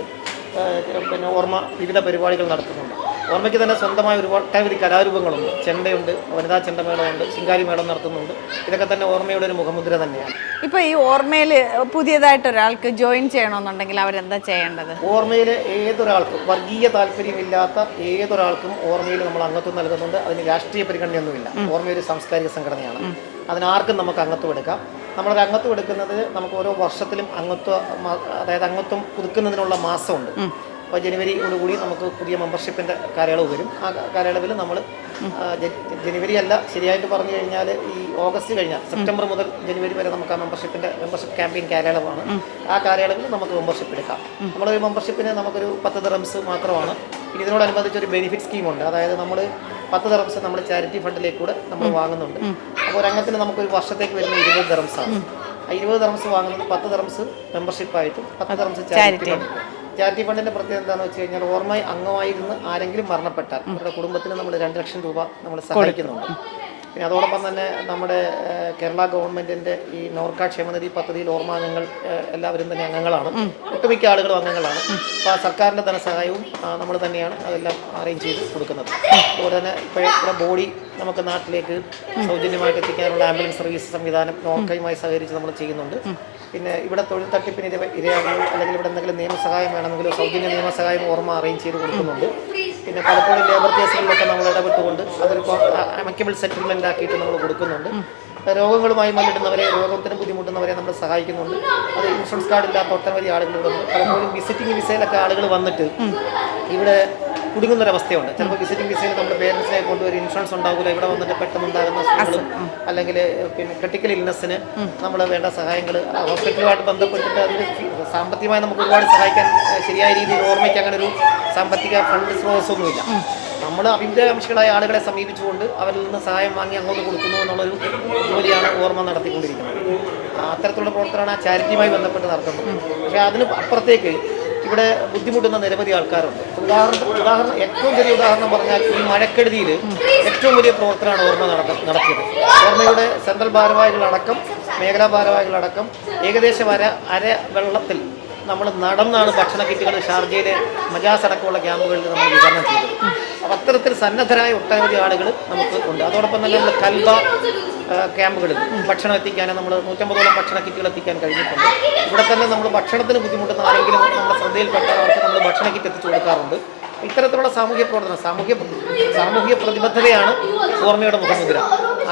പിന്നെ ഓർമ്മ വിവിധ പരിപാടികൾ നടത്തുന്നുണ്ട്. ഓർമ്മയ്ക്ക് തന്നെ സ്വന്തമായ ഒട്ടനവധി കലാരൂപങ്ങളുണ്ട്. ചെണ്ടയുണ്ട്, വനിതാ ചെണ്ടമേളമുണ്ട്, ശിങ്കാരി മേളം നടത്തുന്നുണ്ട്. ഇതൊക്കെ തന്നെ ഓർമ്മയുടെ ഒരു മുഖമുദ്ര തന്നെയാണ്. ഇപ്പോൾ ഈ ഓർമ്മയിൽ പുതിയതായിട്ട് ഒരാൾക്ക് ജോയിൻ ചെയ്യണമെന്നുണ്ടെങ്കിൽ അവരെന്താ ചെയ്യേണ്ടത്? ഓർമ്മയിൽ ഏതൊരാൾക്കും, വർഗീയ താല്പര്യമില്ലാത്ത ഏതൊരാൾക്കും ഓർമ്മയിൽ നമ്മൾ അംഗത്വം നൽകുന്നുണ്ട്. അതിന് രാഷ്ട്രീയ പരിഗണനയൊന്നുമില്ല. ഓർമ്മ ഒരു സാംസ്കാരിക സംഘടനയാണ്. അതിനാർക്കും നമുക്ക് അംഗത്വം എടുക്കാം. നമ്മളൊരു അംഗത്വം എടുക്കുന്നത് നമുക്ക് ഓരോ വർഷത്തിലും അംഗത്വം പുതുക്കുന്നതിനുള്ള മാസമുണ്ട്. അപ്പോൾ ജനുവരിയോടുകൂടി നമുക്ക് പുതിയ മെമ്പർഷിപ്പിൻ്റെ കാലയളവ് വരും. ആ കാലയളവിൽ നമ്മൾ ജനുവരി അല്ല, ശരിയായിട്ട് പറഞ്ഞു കഴിഞ്ഞാൽ ഈ ഓഗസ്റ്റ് കഴിഞ്ഞാൽ സെപ്റ്റംബർ മുതൽ ജനുവരി വരെ നമുക്ക് ആ മെമ്പർഷിപ്പ് ക്യാമ്പയിൻ കാലയളവാണ്. ആ കാലയളവിൽ നമുക്ക് മെമ്പർഷിപ്പ് എടുക്കാം. നമ്മളൊരു മെമ്പർഷിപ്പിന് നമുക്കൊരു 10 ദിർഹംസ് മാത്രമാണ്. ഇനി ഇതിനോടനുബന്ധിച്ച് ഒരു ബെനിഫിറ്റ് സ്കീമുണ്ട്. അതായത് നമ്മൾ 10 ദിർഹംസ് നമ്മൾ ചാരിറ്റി ഫണ്ടിലേക്കൂടെ നമ്മൾ വാങ്ങുന്നുണ്ട്. അപ്പോൾ ഒരു അംഗത്തിന് നമുക്കൊരു വർഷത്തേക്ക് വരുന്ന 20 ദിർഹംസാണ്. ആ 20 ദിർഹംസ് വാങ്ങുന്നത് 10 ദിർഹംസ് മെമ്പർഷിപ്പായിട്ടും 10 ദിർഹംസ് ചാരിറ്റി ഫണ്ട്. ചാരിറ്റി ഫണ്ടിൻ്റെ പ്രത്യേകത എന്താണെന്ന് വെച്ച് കഴിഞ്ഞാൽ ഓർമ്മ അംഗമായിരുന്ന് ആരെങ്കിലും മരണപ്പെട്ടാൽ അവരുടെ കുടുംബത്തിന് നമ്മൾ 2 ലക്ഷം രൂപ നമ്മൾ സഹായിക്കുന്നുണ്ട്. പിന്നെ അതോടൊപ്പം തന്നെ നമ്മുടെ കേരള ഗവൺമെൻറ്റിൻ്റെ ഈ നോർക്ക ക്ഷേമനിധി പദ്ധതിയിൽ ഓർമ്മാംഗങ്ങൾ എല്ലാവരും തന്നെ അംഗങ്ങളാണ്. ഒട്ടുമിക്ക ആളുകളും അംഗങ്ങളാണ്. അപ്പോൾ സർക്കാരിൻ്റെ ധനസഹായവും നമ്മൾ തന്നെയാണ് അതെല്ലാം അറേഞ്ച് ചെയ്ത് കൊടുക്കുന്നത്. അതുപോലെ തന്നെ ഇപ്പോഴത്തെ ബോഡി നമുക്ക് നാട്ടിലേക്ക് സൗജന്യമായിട്ട് എത്തിക്കാനുള്ള ആംബുലൻസ് സർവീസ് സംവിധാനം നോർക്കയുമായി സഹകരിച്ച് നമ്മൾ ചെയ്യുന്നുണ്ട്. പിന്നെ ഇവിടെ തൊഴിൽ തട്ടിപ്പിന് ഇരയാകുമ്പോൾ അല്ലെങ്കിൽ ഇവിടെ എന്തെങ്കിലും നിയമസഹായം വേണമെങ്കിലും സൗജന്യ നിയമസഹായം ഓർമ്മ അറേഞ്ച് ചെയ്ത് കൊടുക്കുന്നുണ്ട്. പിന്നെ പലപ്പോഴും ലേബർ കേസുകളിലൊക്കെ നമ്മൾ ഇടപെട്ടുകൊണ്ട് അതൊരു അമക്കബിൾ സെറ്റിൽമെൻ്റ് ആക്കിയിട്ട് നമ്മൾ കൊടുക്കുന്നുണ്ട്. രോഗങ്ങളുമായി മല്ലിടുന്നവരെ, രോഗത്തിന് ബുദ്ധിമുട്ടുന്നവരെ നമ്മൾ സഹായിക്കുന്നുണ്ട്. അത് ഇൻഷുറൻസ് കാർഡില്ലാത്ത ഒട്ടനവധി ആളുകളുണ്ട്. പലപ്പോഴും വിസിറ്റിംഗ് വിസയിലൊക്കെ ആളുകൾ വന്നിട്ട് ഇവിടെ കുടുങ്ങുന്നൊരവസ്ഥയുണ്ട്. ചിലപ്പോൾ വിസിറ്റിംഗ് വിസയിൽ നമ്മുടെ പേരൻസിനെ കൊണ്ടുവരും, ഇൻഷുറൻസ് ഉണ്ടാകില്ല. ഇവിടെ വന്നിട്ട് പെട്ടെന്നുണ്ടാകുന്ന അസുഖങ്ങളും അല്ലെങ്കിൽ പിന്നെ ക്രിട്ടിക്കൽ ഇൽനെസ്സിന് നമ്മൾ വേണ്ട സഹായങ്ങൾ ഹോസ്പിറ്റലുമായിട്ട് ബന്ധപ്പെട്ടിട്ട് അതിന് സാമ്പത്തികമായി നമുക്ക് ഒരുപാട് സഹായിക്കാൻ ശരിയായ രീതിയിൽ ഓർമ്മയ്ക്ക് അങ്ങനെ ഒരു സാമ്പത്തിക ഫണ്ട് സ്രോതസ്സൊന്നുമില്ല. നമ്മൾ അഭിമുഖാംശികളായ ആളുകളെ സമീപിച്ചുകൊണ്ട് അവരിൽ നിന്ന് സഹായം വാങ്ങി അങ്ങോട്ട് കൊടുക്കുന്നു എന്നുള്ളൊരു ജോലിയാണ് ഓർമ്മ നടത്തിക്കൊണ്ടിരിക്കുന്നത്. അത്തരത്തിലുള്ള പ്രവർത്തനമാണ് ആ ചാരിറ്റിയുമായി ബന്ധപ്പെട്ട് നടത്തുന്നത്. പക്ഷേ അതിന് അപ്പുറത്തേക്ക് ഇവിടെ ബുദ്ധിമുട്ടുന്ന നിരവധി ആൾക്കാരുണ്ട്. ഉദാഹരണം ഏറ്റവും ചെറിയ ഉദാഹരണം പറഞ്ഞാൽ ഈ മഴക്കെടുതിയിൽ ഏറ്റവും വലിയ പ്രവർത്തനമാണ് ഓർമ്മ നടത്തിയത്. ഓർമ്മയുടെ സെൻട്രൽ ഭാരവാഹികളടക്കം മേഖലാ ഭാരവാഹികളടക്കം ഏകദേശം അര വെള്ളത്തിൽ നമ്മൾ നടന്നാണ് ഭക്ഷണ കിറ്റുകൾ ഷാർജയിലെ മജാസ് അടക്കമുള്ള ക്യാമ്പുകളിൽ നമ്മൾ വിതരണം ചെയ്തത്. അപ്പോൾ അത്തരത്തിൽ സന്നദ്ധരായ ഒട്ടനവധി ആളുകൾ നമുക്ക് ഉണ്ട്. അതോടൊപ്പം തന്നെ നമ്മൾ കൽബ ക്യാമ്പുകളിൽ ഭക്ഷണം എത്തിക്കാനും നമ്മൾ 150ഓളം ഭക്ഷണ കിറ്റുകൾ എത്തിക്കാൻ കഴിഞ്ഞിട്ടുണ്ട്. ഇവിടെ തന്നെ നമ്മൾ ഭക്ഷണത്തിന് ബുദ്ധിമുട്ടുന്ന ആരെങ്കിലും നമ്മുടെ ശ്രദ്ധയിൽപ്പെട്ട അവർക്ക് നമ്മൾ ഭക്ഷണ കിറ്റ് എത്തിച്ചു കൊടുക്കാറുണ്ട്. ഇത്തരത്തിലുള്ള സാമൂഹ്യ പ്രവർത്തനം, സാമൂഹ്യ പ്രതിബദ്ധതയാണ് ഓർമ്മയുടെ മുഖമുദ്ര.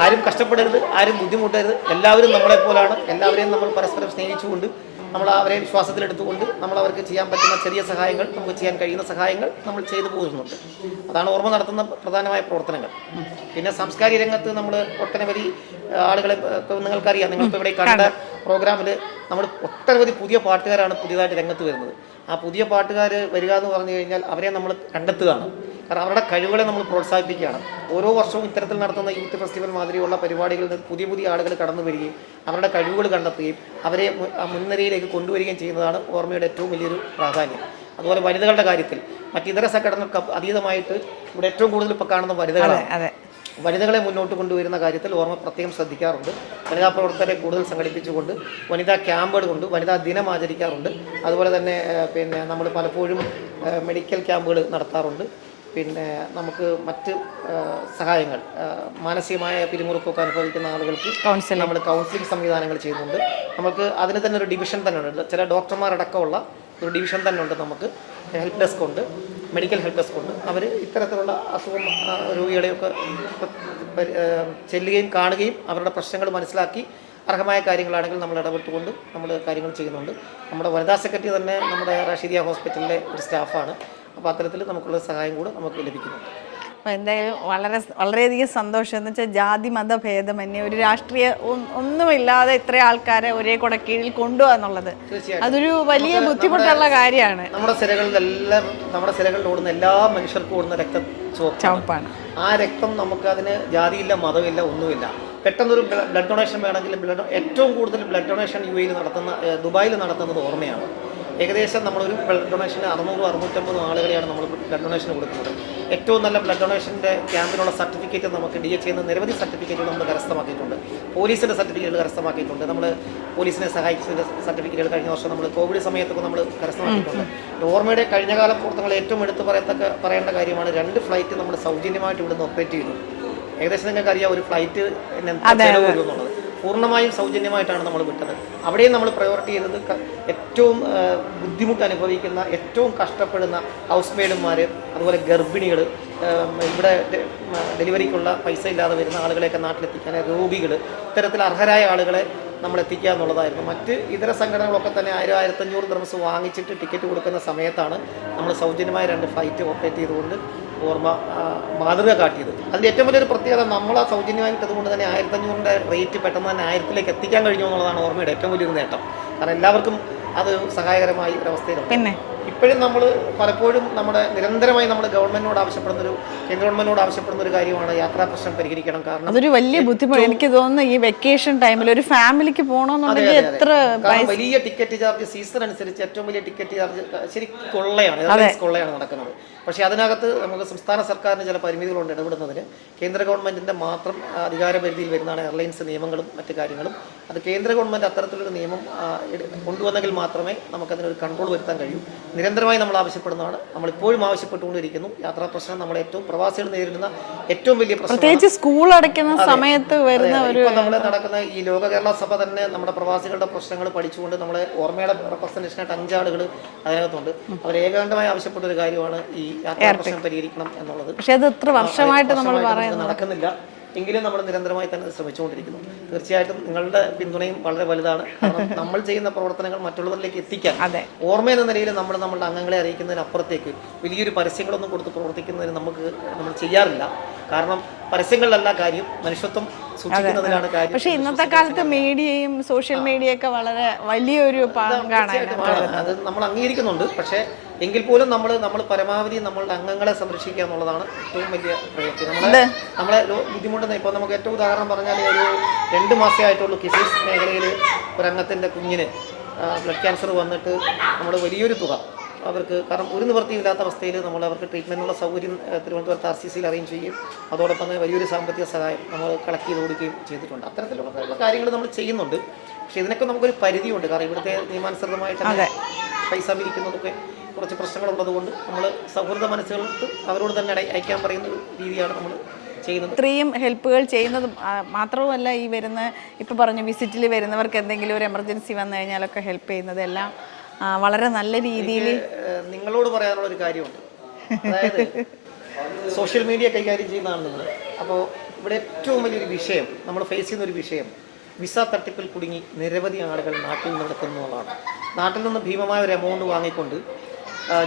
ആരും കഷ്ടപ്പെടരുത്, ആരും ബുദ്ധിമുട്ടരുത്, എല്ലാവരും നമ്മളെപ്പോലാണ്. എല്ലാവരെയും നമ്മൾ പരസ്പരം സ്നേഹിച്ചുകൊണ്ട് നമ്മൾ അവരെ വിശ്വാസത്തിലെടുത്തുകൊണ്ട് നമ്മൾ അവർക്ക് ചെയ്യാൻ പറ്റുന്ന ചെറിയ സഹായങ്ങൾ, നമുക്ക് ചെയ്യാൻ കഴിയുന്ന സഹായങ്ങൾ നമ്മൾ ചെയ്തു പോകുന്നുണ്ട്. അതാണ് ഓർമ്മ നടത്തുന്ന പ്രധാനമായ പ്രവർത്തനങ്ങൾ. പിന്നെ സാംസ്കാരിക രംഗത്ത് നമ്മൾ ഒട്ടനവധി ആളുകളെ നിങ്ങൾക്കറിയാം, നിങ്ങളിപ്പോൾ ഇവിടെ കണ്ട പ്രോഗ്രാമിൽ നമ്മൾ ഒട്ടനവധി പുതിയ പാട്ടുകാരാണ് പുതിയതായിട്ട് രംഗത്ത് വരുന്നത്. ആ പുതിയ പാട്ടുകാർ വരിക എന്ന് പറഞ്ഞു കഴിഞ്ഞാൽ അവരെ നമ്മൾ കണ്ടെത്തുകയാണ്. കാരണം അവരുടെ കഴിവുകളെ നമ്മൾ പ്രോത്സാഹിപ്പിക്കുകയാണ്. ഓരോ വർഷവും ഇത്തരത്തിൽ നടത്തുന്ന യൂത്ത് ഫെസ്റ്റിവൽ മാതിരിയുള്ള പരിപാടികളിൽ നിന്ന് പുതിയ പുതിയ ആളുകൾ കടന്നു വരികയും അവരുടെ കഴിവുകൾ കണ്ടെത്തുകയും അവരെ മുൻനിരയിലേക്ക് കൊണ്ടുവരികയും ചെയ്യുന്നതാണ് ഓർമ്മയുടെ ഏറ്റവും വലിയൊരു പ്രാധാന്യം. അതുപോലെ വനിതകളുടെ കാര്യത്തിൽ മറ്റിതര സംഘടനകൾക്ക് അതീതമായിട്ട് ഇവിടെ ഏറ്റവും കൂടുതൽ ഇപ്പോൾ കാണുന്ന വനിതകളാണ്. വനിതകളെ മുന്നോട്ട് കൊണ്ടുവരുന്ന കാര്യത്തിൽ ഓർമ്മ പ്രത്യേകം ശ്രദ്ധിക്കാറുണ്ട്. വനിതാ പ്രവർത്തകരെ കൂടുതൽ സംഘടിപ്പിച്ചുകൊണ്ട് വനിതാ ക്യാമ്പുകൾ കൊണ്ട് വനിതാ ദിനം ആചരിക്കാറുണ്ട്. അതുപോലെ തന്നെ പിന്നെ നമ്മൾ പലപ്പോഴും മെഡിക്കൽ ക്യാമ്പുകൾ നടത്താറുണ്ട്. പിന്നെ നമുക്ക് മറ്റ് സഹായങ്ങൾ, മാനസികമായ പിരിമുറുക്കമൊക്കെ അനുഭവിക്കുന്ന ആളുകൾക്ക് നമ്മൾ കൗൺസിലിംഗ് സംവിധാനങ്ങൾ ചെയ്യുന്നുണ്ട്. നമുക്ക് അതിന് തന്നെ ഒരു ഡിവിഷൻ തന്നെ ഉണ്ട്. ചില ഡോക്ടർമാരടക്കമുള്ള ഒരു ഡിവിഷൻ തന്നെ ഉണ്ട്. നമുക്ക് ഹെൽപ്പ് ഡെസ്ക് ഉണ്ട്, മെഡിക്കൽ ഹെൽപ്പ് ഡെസ്ക് ഉണ്ട്. അവർ ഇത്തരത്തിലുള്ള അസുഖം രോഗികളെയൊക്കെ ചെല്ലുകയും കാണുകയും അവരുടെ പ്രശ്നങ്ങൾ മനസ്സിലാക്കി അർഹമായ കാര്യങ്ങളാണെങ്കിൽ നമ്മൾ ഇടപെട്ടുകൊണ്ട് നമ്മൾ കാര്യങ്ങൾ ചെയ്യുന്നുണ്ട്. നമ്മുടെ വനിതാ സെക്രട്ടറി തന്നെ നമ്മുടെ റഷീദിയ ഹോസ്പിറ്റലിലെ ഒരു സ്റ്റാഫാണ്. അപ്പോൾ അത്തരത്തിൽ നമുക്കുള്ള സഹായം കൂടെ നമുക്ക് ലഭിക്കുന്നുണ്ട്. അപ്പോൾ എന്തായാലും വളരെയധികം സന്തോഷം. എന്ന് വെച്ചാൽ ജാതി മത ഭേദമന്യേ ഒരു രാഷ്ട്രീയ ഒന്നുമില്ലാതെ ഇത്ര ആൾക്കാരെ ഒരേ കുടക്കീഴിൽ കൊണ്ടുപോകുക എന്നുള്ളത് അതൊരു വലിയ ബുദ്ധിമുട്ടുള്ള കാര്യമാണ്. നമ്മുടെ സിരകളിൽ ഓടുന്ന എല്ലാ മനുഷ്യർക്കും ഓടുന്ന രക്തം ചുവപ്പാണ്. ആ രക്തം നമുക്ക് അതിന് ജാതിയില്ല, മതമില്ല, ഒന്നുമില്ല. പെട്ടെന്നൊരു ബ്ലഡ് ഡൊണേഷൻ വേണമെങ്കിൽ ഏറ്റവും കൂടുതൽ ബ്ലഡ് ഡൊണേഷൻ ദുബായിൽ നടത്തുന്നത് ഓർമ്മയാണ്. ഏകദേശം നമ്മളൊരു ബ്ലഡ് ഡൊണേഷന് 600-650 ആളുകളെയാണ് നമ്മൾ ബ്ലഡ് ഡൊണേഷന് കൊടുക്കുന്നത്. ഏറ്റവും നല്ല ബ്ലഡ് ഡൊണേഷൻ്റെ ക്യാമ്പിനുള്ള സർട്ടിഫിക്കറ്റ് നമുക്ക് DH ചെയ്യുന്ന നിരവധി സർട്ടിഫിക്കറ്റുകൾ നമ്മൾ കരസ്ഥമാക്കിയിട്ടുണ്ട്. പോലീസിൻ്റെ സർട്ടിഫിക്കറ്റുകൾ കരസ്ഥമാക്കിയിട്ടുണ്ട്. നമ്മൾ പോലീസിനെ സഹായിച്ചതിൻ്റെ സർട്ടിഫിക്കറ്റുകൾ കഴിഞ്ഞ വർഷം നമ്മൾ കോവിഡ് സമയത്തൊക്കെ നമ്മൾ കരസ്ഥമാക്കിയിട്ടുണ്ട്. ഓർമ്മയുടെ കഴിഞ്ഞകാല പ്രവർത്തനങ്ങൾ ഏറ്റവും എടുത്ത് പറയേണ്ട കാര്യമാണ് 2 ഫ്ലൈറ്റ് നമ്മൾ സൗജന്യമായിട്ട് ഇവിടുന്ന് ഓപ്പറേറ്റ് ചെയ്തു. ഏകദേശം നിങ്ങൾക്ക് അറിയാം ഒരു ഫ്ലൈറ്റ് ചിലവ് വരും എന്നുള്ളത്. പൂർണ്ണമായും സൗജന്യമായിട്ടാണ് നമ്മൾ വിട്ടത്. അവിടെയും നമ്മൾ പ്രയോറിറ്റി ചെയ്തത് ഏറ്റവും ബുദ്ധിമുട്ട് അനുഭവിക്കുന്ന, ഏറ്റവും കഷ്ടപ്പെടുന്ന ഹൗസ് മെയ്ഡന്മാർ, അതുപോലെ ഗർഭിണികൾ, ഇവിടെ ഡെലിവറിക്കുള്ള പൈസ ഇല്ലാതെ വരുന്ന ആളുകളെയൊക്കെ നാട്ടിലെത്തിക്കാൻ, രോഗികൾ, ഇത്തരത്തിൽ അർഹരായ ആളുകളെ നമ്മൾ എത്തിക്കുക എന്നുള്ളതായിരുന്നു. മറ്റ് ഇതര സംഘടനകളൊക്കെ തന്നെ 1000-1500 ദിർഹംസ് വാങ്ങിച്ചിട്ട് ടിക്കറ്റ് കൊടുക്കുന്ന സമയത്താണ് നമ്മൾ സൗജന്യമായ 2 ഫ്ലൈറ്റ് ഓപ്പറേറ്റ് ചെയ്തുകൊണ്ട് ഓർമ്മ മാതൃക കാട്ടിയത്. അതിൻ്റെ ഏറ്റവും വലിയൊരു പ്രത്യേകത നമ്മൾ ആ സൗജന്യമായി കിട്ടതുകൊണ്ട് തന്നെ 1500-ൻ്റെ റേറ്റ് പെട്ടെന്ന് തന്നെ 1000-ലേക്ക് എത്തിക്കാൻ കഴിഞ്ഞു എന്നുള്ളതാണ് ഓർമ്മയുടെ ഏറ്റവും വലിയൊരു നേട്ടം. കാരണം എല്ലാവർക്കും അത് സഹായകരമായി ഒരവസ്ഥയിലുണ്ട്. പിന്നെ ഇപ്പോഴും നമ്മൾ പലപ്പോഴും നിരന്തരമായി നമ്മൾ കേന്ദ്ര ഗവൺമെന്റിനോട് ആവശ്യപ്പെടുന്ന ഒരു കാര്യമാണ് യാത്രാ പ്രശ്നം പരിഹരിക്കണം. കാരണം അതൊരു വലിയ ബുദ്ധിമുട്ട്. എനിക്ക് തോന്നുന്നു ഈ വെക്കേഷൻ ടൈമിൽ ഒരു ഫാമിലിക്ക് പോകണമെന്നുണ്ടെങ്കിൽ എത്ര വലിയ ടിക്കറ്റ് ചാർജ് സീസൺ അനുസരിച്ച് ഏറ്റവും വലിയ ടിക്കറ്റ് ചാർജ് ശരിക്കും കൊള്ളയാണ് നടക്കുന്നത്. പക്ഷേ അതിനകത്ത് നമുക്ക് സംസ്ഥാന സർക്കാരിന് ചില പരിമിതികളുണ്ട് ഇടപെടുന്നതിന്. കേന്ദ്ര ഗവൺമെന്റിന്റെ മാത്രം അധികാര പരിധിയിൽ വരുന്നതാണ് എയർലൈൻസ് നിയമങ്ങളും മറ്റു കാര്യങ്ങളും. അത് കേന്ദ്ര ഗവൺമെന്റ് അത്തരത്തിലൊരു നിയമം കൊണ്ടുവന്നെങ്കിൽ മാത്രമേ നമുക്കതിനൊരു കൺട്രോൾ വരുത്താൻ കഴിയൂ. നിരന്തരമായി നമ്മൾ ആവശ്യപ്പെടുന്നതാണ്, നമ്മളിപ്പോഴും ആവശ്യപ്പെട്ടുകൊണ്ടിരിക്കുന്നു. യാത്രാ പ്രശ്നം നമ്മുടെ പ്രവാസികൾ നേരിടുന്ന ഏറ്റവും വലിയ പ്രശ്നം, പ്രത്യേകിച്ച് സ്കൂൾ അടയ്ക്കുന്ന സമയത്ത് വരുന്ന നമ്മൾ നടക്കുന്ന ഈ ലോക കേരള സഭ തന്നെ നമ്മുടെ പ്രവാസികളുടെ പ്രശ്നങ്ങൾ പഠിച്ചുകൊണ്ട് നമ്മളെ ഓർമ്മയുടെ റെപ്രസെന്റേഷനായിട്ട് 5 ആളുകൾ അതിനകത്തുണ്ട്. അവർ ഏകാന്തമായി ആവശ്യപ്പെട്ട ഒരു കാര്യമാണ് ഈ യാത്രാ പ്രശ്നം പരിഹരിക്കണം എന്നുള്ളത്. പക്ഷേ അത് എത്ര വർഷമായിട്ട് നമ്മൾ നടക്കുന്നില്ല. എങ്കിലും നമ്മൾ നിരന്തരമായി തന്നെ ശ്രമിച്ചുകൊണ്ടിരിക്കുന്നു. തീർച്ചയായിട്ടും നിങ്ങളുടെ പിന്തുണയും വളരെ വലുതാണ്. കാരണം നമ്മൾ ചെയ്യുന്ന പ്രവർത്തനങ്ങൾ മറ്റുള്ളവരിലേക്ക് എത്തിക്കാൻ ഓർമ്മ എന്ന നിലയിൽ നമ്മളുടെ അംഗങ്ങളെ അറിയിക്കുന്നതിനപ്പുറത്തേക്ക് വലിയൊരു പരസ്യങ്ങളൊന്നും കൊടുത്ത് പ്രവർത്തിക്കുന്നതിന് നമ്മൾ ചെയ്യാറില്ല. കാരണം പരസ്യങ്ങളിലല്ല കാര്യം, മനുഷ്യത്വം സൂക്ഷിക്കുന്നതിലാണ് കാര്യം. പക്ഷേ ഇന്നത്തെ കാലത്ത് മീഡിയയും സോഷ്യൽ മീഡിയയൊക്കെ വളരെ വലിയൊരു പങ്കാണ്. അത് നമ്മൾ അംഗീകരിക്കുന്നുണ്ട്. പക്ഷേ എങ്കിൽ പോലും നമ്മൾ പരമാവധി നമ്മളുടെ അംഗങ്ങളെ സംരക്ഷിക്കുക എന്നുള്ളതാണ് ഏറ്റവും വലിയ പ്രവൃത്തി. നമ്മളെ ബുദ്ധിമുട്ടുന്ന ഇപ്പോൾ നമുക്ക് ഏറ്റവും ഉദാഹരണം പറഞ്ഞാൽ ഒരു 2 മാസമേ ആയിട്ടുള്ളൂ കിസീസ് മേഖലയിൽ ഒരു അംഗത്തിൻ്റെ കുഞ്ഞിന് ബ്ലഡ് ക്യാൻസർ വന്നിട്ട് നമ്മൾ വലിയൊരു തുക അവർക്ക്, കാരണം ഒരു നിവൃത്തിയില്ലാത്ത അവസ്ഥയിൽ നമ്മൾ അവർക്ക് ട്രീറ്റ്മെൻറ്റിനുള്ള സൗകര്യം തിരുവനന്തപുരത്ത് RCCയിൽ അറേഞ്ച് ചെയ്യും. അതോടൊപ്പം തന്നെ വലിയൊരു സാമ്പത്തിക സഹായം നമ്മൾ കളക്ട് ചെയ്ത് കൊടുക്കുകയും ചെയ്തിട്ടുണ്ട്. അത്തരത്തിലുള്ള കാര്യങ്ങൾ നമ്മൾ ചെയ്യുന്നുണ്ട്. പക്ഷേ ഇതിനൊക്കെ നമുക്കൊരു പരിധിയുണ്ട്. കാരണം ഇവിടുത്തെ നിയമാനുസൃതമായിട്ട് പൈസ പിരിക്കുന്നതൊക്കെ കുറച്ച് പ്രശ്നങ്ങളുള്ളതുകൊണ്ട് നമ്മൾ സൗഹൃദ മനസ്സുകൾക്ക് അവരോട് തന്നെ അയക്കാൻ പറയുന്ന ഒരു രീതിയാണ് നമ്മൾ ചെയ്യുന്നത്. ഇത്രയും ഹെൽപ്പുകൾ ചെയ്യുന്നത് മാത്രവുമല്ല, ഈ ഇപ്പം പറഞ്ഞു വിസിറ്റിൽ വരുന്നവർക്ക് എന്തെങ്കിലും ഒരു എമർജൻസി വന്നു കഴിഞ്ഞാലൊക്കെ ഹെൽപ്പ് ചെയ്യുന്നത് എല്ലാം വളരെ നല്ല രീതിയിൽ. നിങ്ങളോട് പറയാനുള്ള ഒരു കാര്യമുണ്ട്. അതായത് സോഷ്യൽ മീഡിയ കൈകാര്യം ചെയ്യുന്നതാണ് നിങ്ങൾ. അപ്പോൾ ഇവിടെ ഏറ്റവും വലിയൊരു വിഷയം നമ്മൾ ഫേസ് ചെയ്യുന്ന ഒരു വിഷയം വിസ തട്ടിപ്പിൽ കുടുങ്ങി നിരവധി ആളുകൾ നാട്ടിൽ നിന്ന് എത്തുന്നതാണ്. നാട്ടിൽ നിന്ന് ഭീമമായ ഒരു എമൗണ്ട് വാങ്ങിക്കൊണ്ട്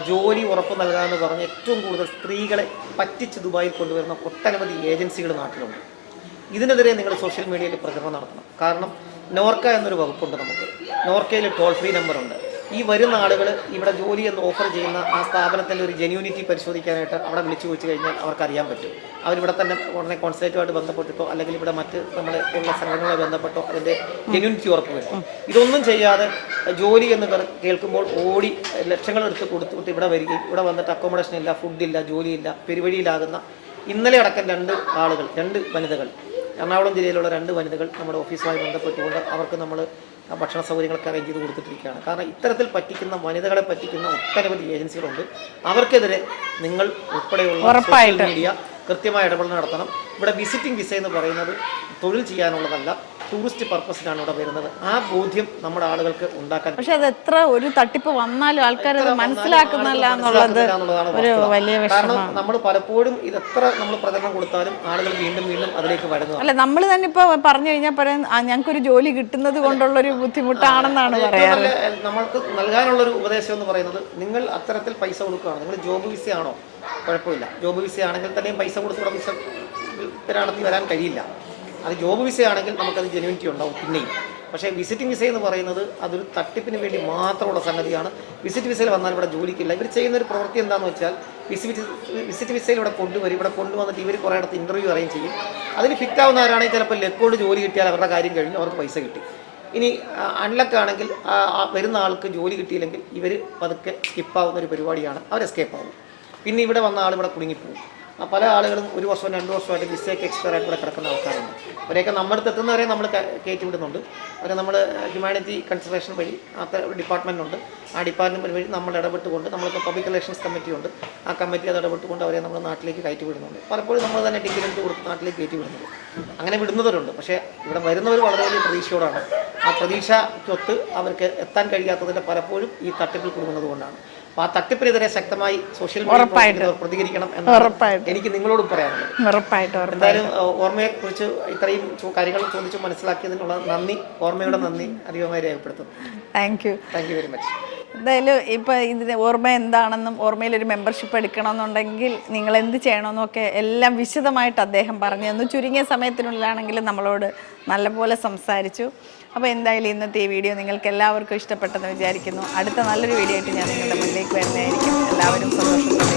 ജോലി ഉറപ്പ് നൽകാമെന്ന് പറഞ്ഞ് ഏറ്റവും കൂടുതൽ സ്ത്രീകളെ പറ്റിച്ച് ദുബായിൽ കൊണ്ടുവരുന്ന ഒട്ടനവധി ഏജൻസികൾ നാട്ടിലുണ്ട്. ഇതിനെതിരെ നിങ്ങൾ സോഷ്യൽ മീഡിയയിൽ പ്രചരണം നടത്തണം. കാരണം നോർക്ക എന്നൊരു വകുപ്പുണ്ട് നമുക്ക്. നോർക്കയിൽ ടോൾ ഫ്രീ നമ്പറുണ്ട്. ഈ വരുന്ന ആളുകൾ ഇവിടെ ജോലി എന്ന് ഓഫർ ചെയ്യുന്ന ആ സ്ഥാപനത്തിൻ്റെ ഒരു ജെന്യൂനിറ്റി പരിശോധിക്കാനായിട്ട് അവിടെ വിളിച്ചു ചോദിച്ചു കഴിഞ്ഞാൽ അവർക്ക് അറിയാൻ പറ്റും. അവരിവിടെ തന്നെ ഉടനെ കോൺസുലേറ്റുമായിട്ട് ബന്ധപ്പെട്ടിട്ടോ അല്ലെങ്കിൽ ഇവിടെ മറ്റ് നമ്മളെ ഉള്ള സംഘടനകളെ ബന്ധപ്പെട്ടോ അതിൻ്റെ ജെന്യൂനിറ്റി ഉറപ്പ് വരുത്തും. ഇതൊന്നും ചെയ്യാതെ ജോലി എന്ന് കേൾക്കുമ്പോൾ ഓടി ലക്ഷങ്ങളെടുത്ത് കൊടുത്തിട്ട് ഇവിടെ വരികയും ഇവിടെ വന്നിട്ട് അക്കോമഡേഷൻ ഇല്ല, ഫുഡില്ല, ജോലിയില്ല, പെരുവഴിയിലാകുന്ന ഇന്നലെ അടക്കം 2 വനിതകൾ, എറണാകുളം ജില്ലയിലുള്ള 2 വനിതകൾ നമ്മുടെ ഓഫീസുമായി ബന്ധപ്പെട്ടുകൊണ്ട് അവർക്ക് നമ്മൾ ഭക്ഷണ സൗകര്യങ്ങളൊക്കെ അറേഞ്ച് ചെയ്ത് കൊടുത്തിട്ടിരിക്കുകയാണ്. കാരണം ഇത്തരത്തിൽ പറ്റിക്കുന്ന വനിതകളെ പറ്റിക്കുന്ന ഒട്ടനവധി ഏജൻസികളുണ്ട്. അവർക്കെതിരെ നിങ്ങൾ ഉൾപ്പെടെയുള്ള സോഷ്യൽ മീഡിയ കൃത്യമായ ഇടപെടൽ നടത്തണം. ഇവിടെ വിസിറ്റിംഗ് വിസ എന്ന് പറയുന്നത് തൊഴിൽ ചെയ്യാനുള്ളതല്ല, ടൂറിസ്റ്റ് പർപ്പസിനാണ് ഇവിടെ വരുന്നത്. ആ ബോധ്യം നമ്മുടെ ആളുകൾക്ക് ഉണ്ടാക്കാൻ. പക്ഷെ അത് എത്ര ഒരു തട്ടിപ്പ് വന്നാലും ആൾക്കാർ അത് മനസ്സിലാക്കുന്നില്ല എന്നുള്ളത് ഒരു വലിയ കാരണം നമ്മൾ പലപ്പോഴും ഇതെത്ര നമ്മൾ പ്രചരണം കൊടുത്താലും ആളുകൾ വീണ്ടും വീണ്ടും അതിലേക്ക് വരുന്നത്. അല്ല, നമ്മൾ തന്നെ ഇപ്പൊ പറഞ്ഞു കഴിഞ്ഞാൽ പറയാൻ ഞങ്ങൾക്കൊരു ജോലി കിട്ടുന്നത് കൊണ്ടുള്ളൊരു ബുദ്ധിമുട്ടാണെന്നാണ് പറയാറ്. നമ്മൾക്ക് നൽകാനുള്ളൊരു ഉപദേശം എന്ന് പറയുന്നത്, നിങ്ങൾ അത്തരത്തിൽ പൈസ കൊടുക്കുകയാണ്, നിങ്ങൾ ജോബ് വിസ ആണോ കുഴപ്പമില്ല, ജോബ് വിസ ആണെങ്കിൽ തന്നെയും പൈസ കൊടുത്തുകൂടെ വിസ നടത്തി വരാൻ കഴിയില്ല. അത് ജോബ് വിസ ആണെങ്കിൽ നമുക്കത് ജെന്യൂനിറ്റി ഉണ്ടാവും പിന്നെയും. പക്ഷേ വിസിറ്റിംഗ് വിസ എന്ന് പറയുന്നത് അതൊരു തട്ടിപ്പിന് വേണ്ടി മാത്രമുള്ള സംഗതിയാണ്. വിസിറ്റ് വിസയിൽ വന്നാൽ ഇവിടെ ജോലിക്കില്ല. ഇവർ ചെയ്യുന്നൊരു പ്രവൃത്തി എന്താണെന്ന് വെച്ചാൽ വിസിറ്റ് വിസയിൽ ഇവിടെ കൊണ്ടുവരും. ഇവിടെ കൊണ്ടുവന്നിട്ട് ഇവർ കുറേ ഇടത്ത് ഇൻ്റർവ്യൂ അറേഞ്ച് ചെയ്യും. അതിന് ഫിറ്റ് ആവുന്നവരാണെങ്കിൽ ചിലപ്പോൾ ലെക്കോട് ജോലി കിട്ടിയാൽ അവരുടെ കാര്യം കഴിഞ്ഞ് അവർക്ക് പൈസ കിട്ടി. ഇനി അൺലക്കാണെങ്കിൽ വരുന്ന ആൾക്ക് ജോലി കിട്ടിയില്ലെങ്കിൽ ഇവർ പതുക്കെ സ്കിപ്പാവുന്ന ഒരു പരിപാടിയാണ്. അവർ എസ്കേപ്പ് ആവും. പിന്നെ ഇവിടെ വന്ന ആൾ ഇവിടെ കുടുങ്ങിപ്പോവും. പല ആളുകളും 1 വർഷവും 2 വർഷമായിട്ട് വിസയൊക്കെ എക്സ്പയർ ആയിട്ട് ഇവിടെ കിടക്കുന്ന ആൾക്കാരുണ്ട്. അവരെയൊക്കെ നമ്മുടെ അടുത്ത് എത്തുന്നവരെ നമ്മൾ കയറ്റി വിടുന്നുണ്ട്. അവരെ നമ്മൾ ഹ്യൂമാനിറ്റി കൺസർവേഷൻ വഴി ഡിപ്പാർട്ട്മെൻറ്റുണ്ട്. ആ ഡിപ്പാർട്ട്മെൻറ്റ് വഴി നമ്മൾ ഇടപെട്ടുകൊണ്ട്, നമ്മളിപ്പോൾ പബ്ലിക് റിലേഷൻസ് കമ്മിറ്റി ഉണ്ട്, ആ കമ്മിറ്റി അത് ഇടപെട്ടുകൊണ്ട് അവരെ നമ്മൾ നാട്ടിലേക്ക് കയറ്റി വിടുന്നുണ്ട്. പലപ്പോഴും നമ്മൾ തന്നെ ടിക്കറ്റ് എടുത്ത് കൊടുത്ത് നാട്ടിലേക്ക് കയറ്റി വിടുന്നത്. അങ്ങനെ വിടുന്നവരുണ്ട്. പക്ഷേ ഇവിടെ വരുന്നവർ വളരെ വലിയ പ്രതീക്ഷയോടാണ്. ആ പ്രതീക്ഷയ്ക്കൊത്ത് അവർക്ക് എത്താൻ കഴിയാത്തതിൻ്റെ പലപ്പോഴും ഈ തട്ടിപ്പിൽ കൊടുക്കുന്നത് കൊണ്ടാണ്. അപ്പോൾ ആ തട്ടിപ്പിനെതിരെ ശക്തമായി സോഷ്യൽ മീഡിയ പ്രതികരിക്കണം എന്ന് എനിക്ക് നിങ്ങളോട് പറയാനുള്ളത്. എന്തായാലും ഓർമ്മയെ കുറിച്ച് ഇത്രയും കാര്യങ്ങൾ ചോദിച്ചു മനസ്സിലാക്കിയതിനുള്ള നന്ദി, ഓർമ്മയുടെ നന്ദി അധികമായി രേഖപ്പെടുത്തുന്നു. Thank you very much. എന്തായാലും ഇപ്പം ഇതിന് ഓർമ്മ എന്താണെന്നും ഓർമ്മയിലൊരു മെമ്പർഷിപ്പ് എടുക്കണമെന്നുണ്ടെങ്കിൽ നിങ്ങൾ എന്ത് ചെയ്യണമെന്നൊക്കെ എല്ലാം വിശദമായിട്ട് അദ്ദേഹം പറഞ്ഞു തന്നു. ചുരുങ്ങിയ സമയത്തിനുള്ളിലാണെങ്കിലും നമ്മളോട് നല്ലപോലെ സംസാരിച്ചു. അപ്പോൾ എന്തായാലും ഇന്നത്തെ ഈ വീഡിയോ നിങ്ങൾക്ക് എല്ലാവർക്കും ഇഷ്ടപ്പെട്ടെന്ന് വിചാരിക്കുന്നു. അടുത്ത നല്ലൊരു വീഡിയോ ആയിട്ട് ഞാൻ നിങ്ങളുടെ മുന്നിലേക്ക് വരുന്നതായിരിക്കും. എല്ലാവരും സന്തോഷത്തോടെ